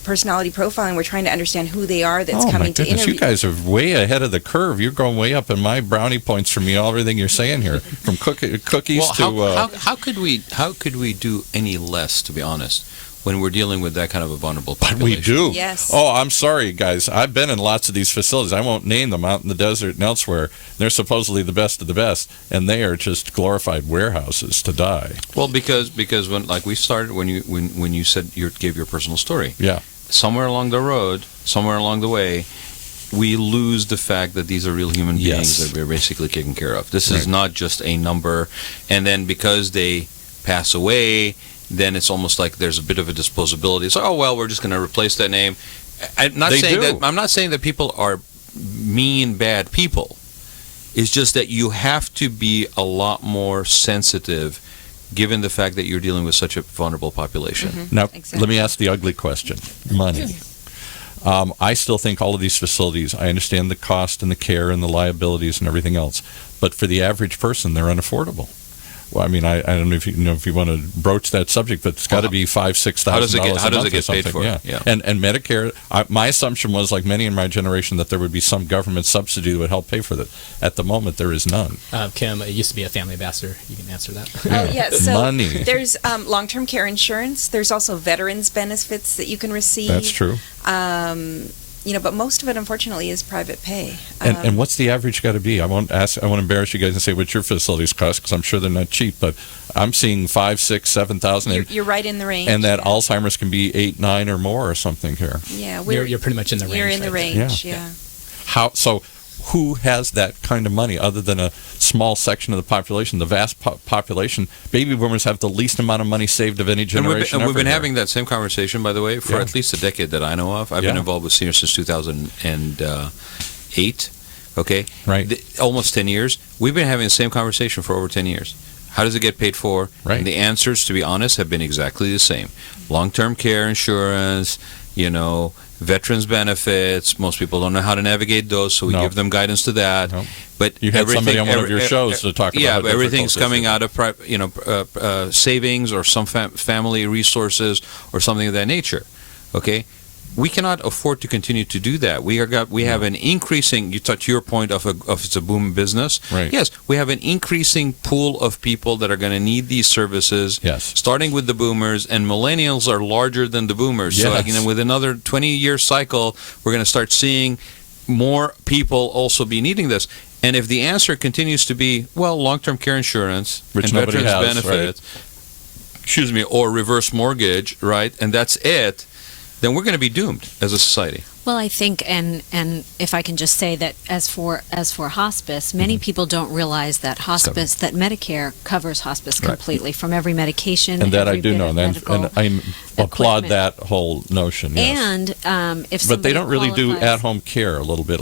personality profiling. We're trying to understand who they are that's oh my coming to goodness, interview. you guys are way ahead of the curve. You're going way up in my brownie points from everything you're saying here, from cookies Well, to. how could we do any less, to be honest, when we're dealing with that kind of a vulnerable But we population? do. Yes. Oh, I'm sorry, guys. I've been in lots of these facilities. I won't name them out in the desert and elsewhere. They're supposedly the best of the best, and they are just glorified warehouses to die. Well, because when we started when you said you gave your personal story, Yeah. somewhere along the road, somewhere along the way, we lose the fact that these are real human beings Yes. that we're basically taking care of. This is Right. not just a number, and then because they pass away, then it's almost like there's a bit of a disposability. It's like, oh well, we're just going to replace that name. I'm not They saying do. that. I'm not saying that people are mean, bad people. It's just that you have to be a lot more sensitive, given the fact that you're dealing with such a vulnerable population. Now, Exactly. let me ask the ugly question. Money. I still think all of these facilities, I understand the cost and the care and the liabilities and everything else, but for the average person, they're unaffordable. Well, I mean, I don't know if you want to broach that subject, but it's got to be $5,000-$6,000. How does it get paid for? Yeah. And Medicare. My assumption was, like many in my generation, that there would be some government subsidy that would help pay for that. At the moment, there is none. Kim, it used to be a family ambassador. You can answer that. Oh, yes. So Money. there's long-term care insurance. There's also veterans benefits that you can receive. That's true. But most of it, unfortunately, is private pay. And what's the average got to be? I won't embarrass you guys and say what your facilities cost, because I'm sure they're not cheap. But I'm seeing $5,000, $6,000, $7,000. You're right in the range. And that Alzheimer's can be 8, 9 or more or something here. Yeah, you're pretty much in the range. You're in the range. Yeah. So who has that kind of money other than a small section of the population? The vast population, baby boomers have the least amount of money saved of any generation. And we've been having that same conversation, by the way, for at least a decade that I know of. I've been involved with seniors since 2008. Okay, right. Almost 10 years. We've been having the same conversation for over 10 years. How does it get paid for? Right. And the answers, to be honest, have been exactly the same. Long-term care insurance, veterans benefits. Most people don't know how to navigate those, so we give them guidance to that. No. But you had somebody on one of your shows to talk about. Yeah, but everything's coming out of savings or some family resources or something of that nature. Okay, we cannot afford to continue to do that. We have an increasing. You touch your point of it's a boom business. Right. Yes, we have an increasing pool of people that are going to need these services. Yes. Starting with the boomers, and millennials are larger than the boomers. Yes. So with another 20-year cycle, we're going to start seeing more people also be needing this. And if the answer continues to be, long-term care insurance Which and nobody veterans has, benefits, or reverse mortgage, right, and that's it, then we're going to be doomed as a society. Well, I think, and if I can just say that as for hospice, many people don't realize that that Medicare covers hospice completely from every medication. And that every I do bit know, of and medical I applaud equipment. that whole notion. Yes. And if but they somebody don't really do qualifies- at-home care. A little bit.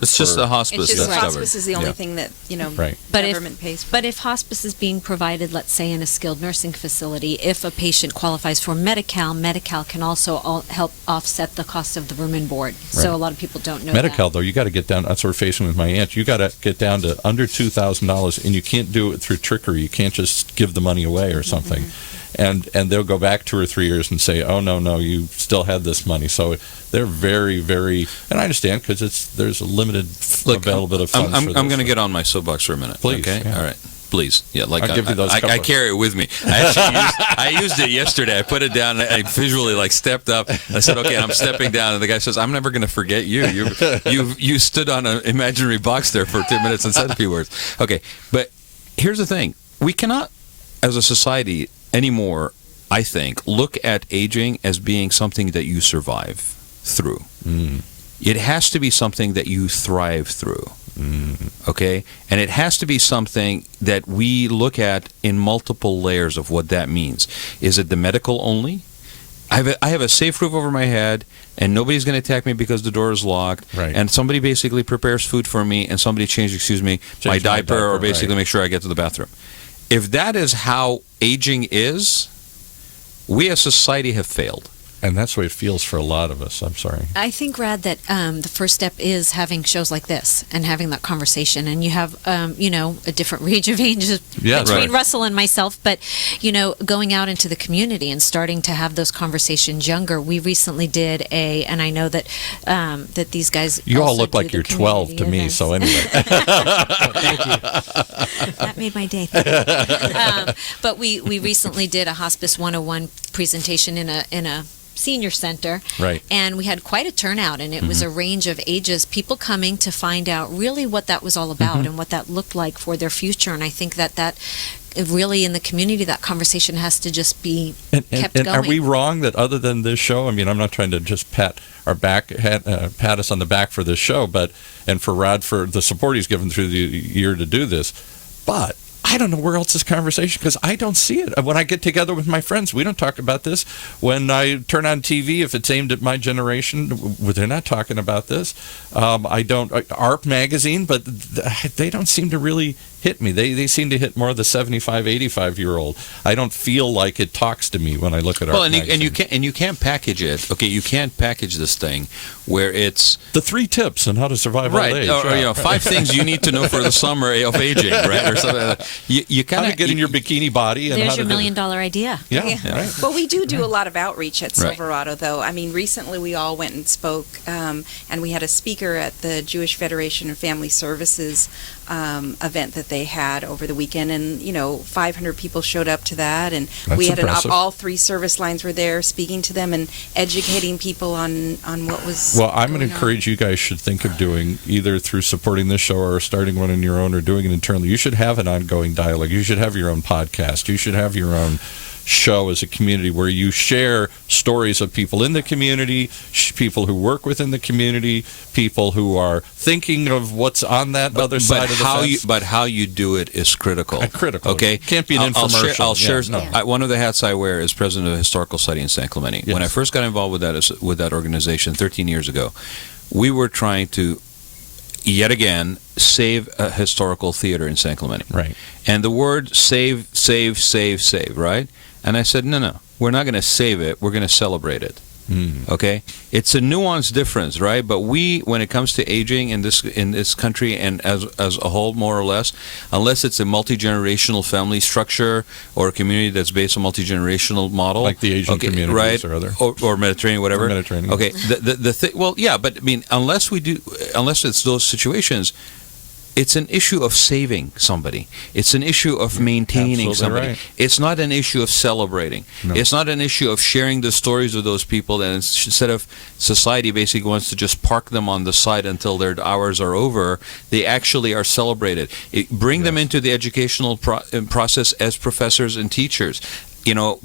It's just the hospice It's just that's hospice covered. is the only thing that Right. government pays for. But if hospice is being provided, let's say in a skilled nursing facility, if a patient qualifies for Medi-Cal can also help offset the cost of the room and board. Right. So a lot of people don't know Medi-Cal, that. though, you got to get down. That's what we're facing with my aunt. You got to get down to under $2,000, and you can't do it through trickery. You can't just give the money away or something. And they'll go back 2 or 3 years and say, "Oh no, you still had this money." So they're very, very. And I understand because there's a limited available bit of funds. I'm going to get on my soapbox for a minute. Please, Okay. yeah. All right. Please. Yeah. Like I'll give you those I couple. carry it with me. I used it yesterday. I put it down. And I visually stepped up. I said, "Okay, I'm stepping down." And the guy says, "I'm never going to forget you. You stood on an imaginary box there for 10 minutes and said a few words." Okay. But here's the thing: we cannot, as a society anymore, I think, look at aging as being something that you survive through. It has to be something that you thrive through. Okay? And it has to be something that we look at in multiple layers of what that means. Is it the medical only? I have a safe roof over my head, and nobody's going to attack me because the door is locked. Right. And somebody basically prepares food for me, and somebody changes my diaper, or basically make sure I get to the bathroom. If that is how aging is, we as society have failed. And that's the way it feels for a lot of us. I'm sorry. I think, Rad, that the first step is having shows like this and having that conversation. And you have, a different range of ages between Russell and myself. But, going out into the community and starting to have those conversations younger. We recently did and I know that that these guys. You all also look do like the you're 12 to me. events. So anyway. Thank you. That made my day. But we recently did a Hospice 101 presentation in a senior center, right? And we had quite a turnout, and it was a range of ages, people coming to find out really what that was all about and what that looked like for their future. And I think that really in the community, that conversation has to just be kept going. Are we wrong that other than this show? I mean, I'm not trying to just pat us on the back for this show, and for Rod for the support he's given through the year to do this, but I don't know where else is conversation, because I don't see it. When I get together with my friends, we don't talk about this. When I turn on TV, if it's aimed at my generation, they're not talking about this. I don't ARP magazine, but they don't seem to really hit me. They seem to hit more of the 75, 85-year-old. I don't feel like it talks to me when I look at ARP magazine. And you can't package it. Okay, you can't package this thing where it's the 3 tips on how to survive old age. Or 5 things you need to know for the summer of aging, right? Or something like that. You how kind to get in your bikini body. And There's how your to $1 million idea. Yeah, right. Well, we do a lot of outreach at Right. Silverado, though. I mean, recently we all went and spoke, and we had a speaker at the Jewish Federation of Family Services event that they had over the weekend, and 500 people showed up to that, and That's we had impressive. all 3 service lines were there, speaking to them and educating people on what was. Well, I'm going to going on. encourage you guys should think of doing either through supporting this show or starting one on your own or doing it internally. You should have an ongoing dialogue. You should have your own podcast. You should have your own show as a community where you share stories of people in the community, people who work within the community, people who are thinking of what's on that other side of the fence. But how you do it is critical. Critical. Okay, Can't be an infomercial. I'll share. Yeah, no. One of the hats I wear is president of the Historical Society in San Clemente. Yes. When I first got involved with that organization 13 years ago, we were trying to, yet again, save a historical theater in San Clemente. Right. And the word save, right? And I said, no, we're not going to save it. We're going to celebrate it. Okay, it's a nuanced difference, right? But when it comes to aging in this country and as a whole, more or less, unless it's a multi-generational family structure or a community that's based on multi-generational model, Like the Asian communities right, or other. or Mediterranean, whatever. Or Mediterranean. Okay, the thing. Well, yeah, but I mean, unless it's those situations. It's an issue of saving somebody. It's an issue of maintaining Absolutely somebody. right. It's not an issue of celebrating. No. It's not an issue of sharing the stories of those people. And instead of society basically wants to just park them on the side until their hours are over, they actually are celebrated. Bring them into the educational process as professors and teachers.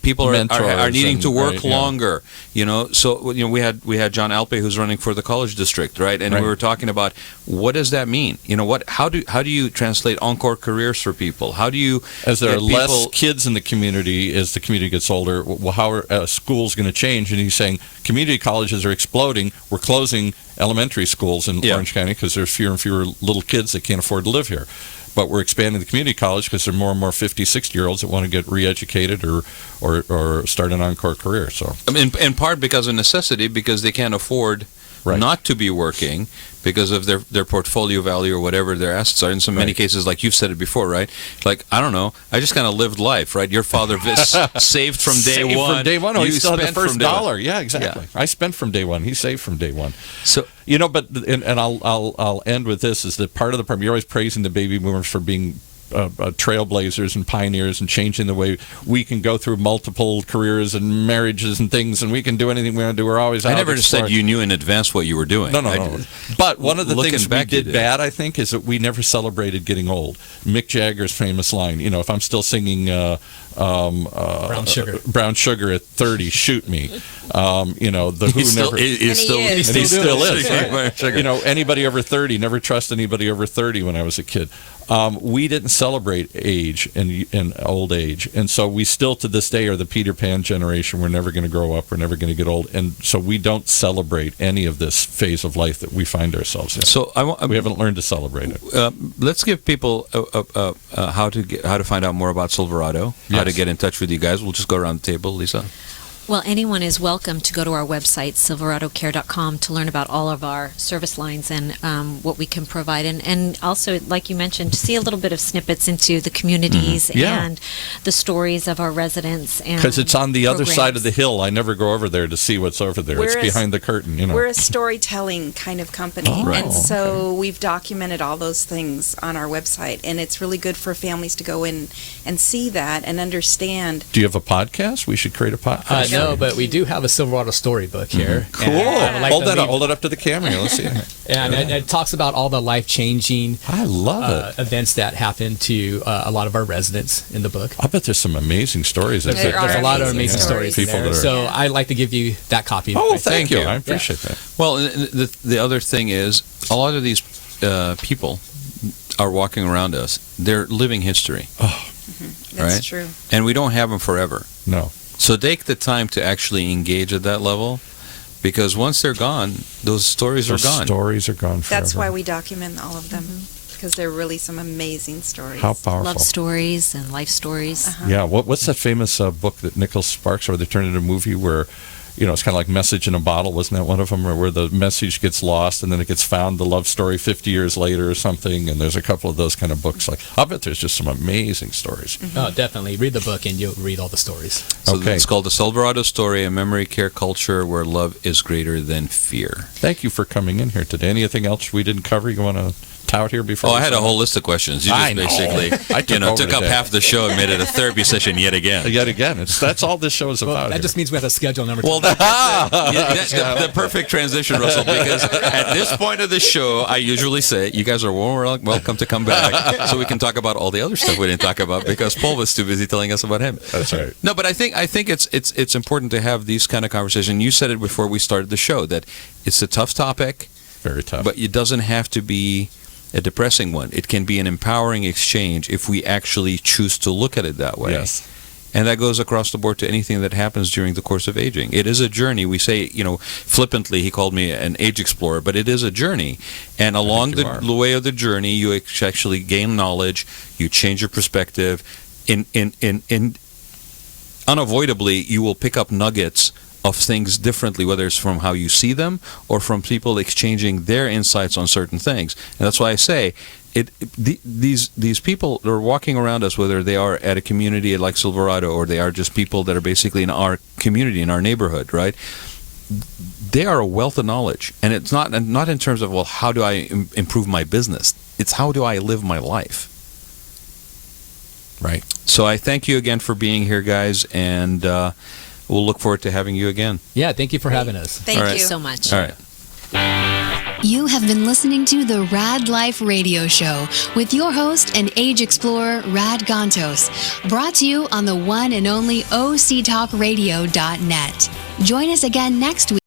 People are needing to work longer. So we had John Alpe, who's running for the college district, right? And we were talking about what does that mean? How do you translate encore careers for people? How do you, as there are get less people- kids in the community as the community gets older, well, how are schools going to change? And he's saying community colleges are exploding. We're closing elementary schools in Orange County because there's fewer and fewer little kids that can't afford to live here. But we're expanding the community college because there are more and more 50, 60-year-olds that want to get re-educated or start an encore career. So, in part because of necessity, because they can't afford not to be working because of their portfolio value or whatever their assets are. In so many cases, like you've said it before, right? Like, I don't know, I just kind of lived life, right? Your father saved from day one. From day one. Oh, he still had the spent first from day one. dollar. Yeah, exactly. Yeah. I spent from day one. He saved from day one. So but I'll end with this: is that part of the problem? You're always praising the baby boomers for being trailblazers and pioneers and changing the way we can go through multiple careers and marriages and things, and we can do anything we want to do. We're always out I never exploring. said you knew in advance what you were doing. No. But one of the Looking things we back, you did bad, I think, is that we never celebrated getting old. Mick Jagger's famous line, if I'm still singing Brown Sugar at 30, shoot me. The Who never... He still is. Right? Anybody over 30, never trust anybody over 30 when I was a kid. We didn't celebrate age and old age, and so we still to this day are the Peter Pan generation. We're never going to grow up. We're never going to get old, and so we don't celebrate any of this phase of life that we find ourselves in. So we haven't learned to celebrate it. Let's give people how to find out more about Silverado, how to get in touch with you guys. We'll just go around the table, Lisa. Well, anyone is welcome to go to our website, silveradocare.com, to learn about all of our service lines and what we can provide. And also, like you mentioned, to see a little bit of snippets into the communities and the stories of our residents. Because it's on the other side of the hill. I never go over there to see what's over there. It's behind the curtain. We're a storytelling kind of company. And so we've documented all those things on our website. And it's really good for families to go in and see that and understand. Do you have a podcast? We should create a podcast. No, but we do have a Silverado storybook here. Cool. Hold it up to the camera. Let's see it. And it talks about all the life-changing events that happen to a lot of our residents in the book. I bet there's some amazing stories. There's a lot of amazing stories in there. So I'd like to give you that copy. Oh, thank you. I appreciate that. Well, the other thing is, a lot of these people are walking around us. They're living history. Oh, that's true. And we don't have them forever. No. So take the time to actually engage at that level, because once they're gone, those stories are gone. Stories are gone forever. That's why we document all of them, because they're really some amazing stories. How powerful. Love stories and life stories. Yeah. What's that famous book that Nicholas Sparks, or they turned into a movie where it's kind of like Message in a Bottle, wasn't that one of them, where the message gets lost and then it gets found, the love story 50 years later or something, and there's a couple of those kind of books. Like, I bet there's just some amazing stories. Oh, definitely. Read the book and you'll read all the stories. So Okay. it's called The Silverado Story, a memory care culture where love is greater than fear. Thank you for coming in here today. Anything else we didn't cover you want to tout here before? Oh, we I had a sign whole off? list of questions. You I just know. basically, I took over took up today. half the show and made it a therapy session yet again. Yet again, that's all this show is Well, about. that here. just means we have to schedule number Well, two. that's the perfect transition, Russell, because at this point of the show, I usually say, you guys are welcome to come back so we can talk about all the other stuff we didn't talk about because Paul was too busy telling us about him. That's right. No, but I think it's important to have these kind of conversations. You said it before we started the show, that it's a tough topic, Very tough. but it doesn't have to be a depressing one. It can be an empowering exchange if we actually choose to look at it that way. Yes. And that goes across the board to anything that happens during the course of aging. It is a journey. We say, flippantly, he called me an age explorer, but it is a journey. And along the way of the journey, you actually gain knowledge, you change your perspective. Unavoidably, you will pick up nuggets of things differently, whether it's from how you see them or from people exchanging their insights on certain things. And that's why I say these people that are walking around us, whether they are at a community like Silverado or they are just people that are basically in our community, in our neighborhood, right? They are a wealth of knowledge. And it's not in terms of, well, how do I improve my business? It's how do I live my life? Right. So I thank you again for being here, guys, and we'll look forward to having you again. Yeah, thank you for having us. Thank Thank you you so much. All right. You have been listening to the Raad Life radio show with your host and age explorer, Raad Ghantous, brought to you on the one and only OCTalkRadio.net. Join us again next week.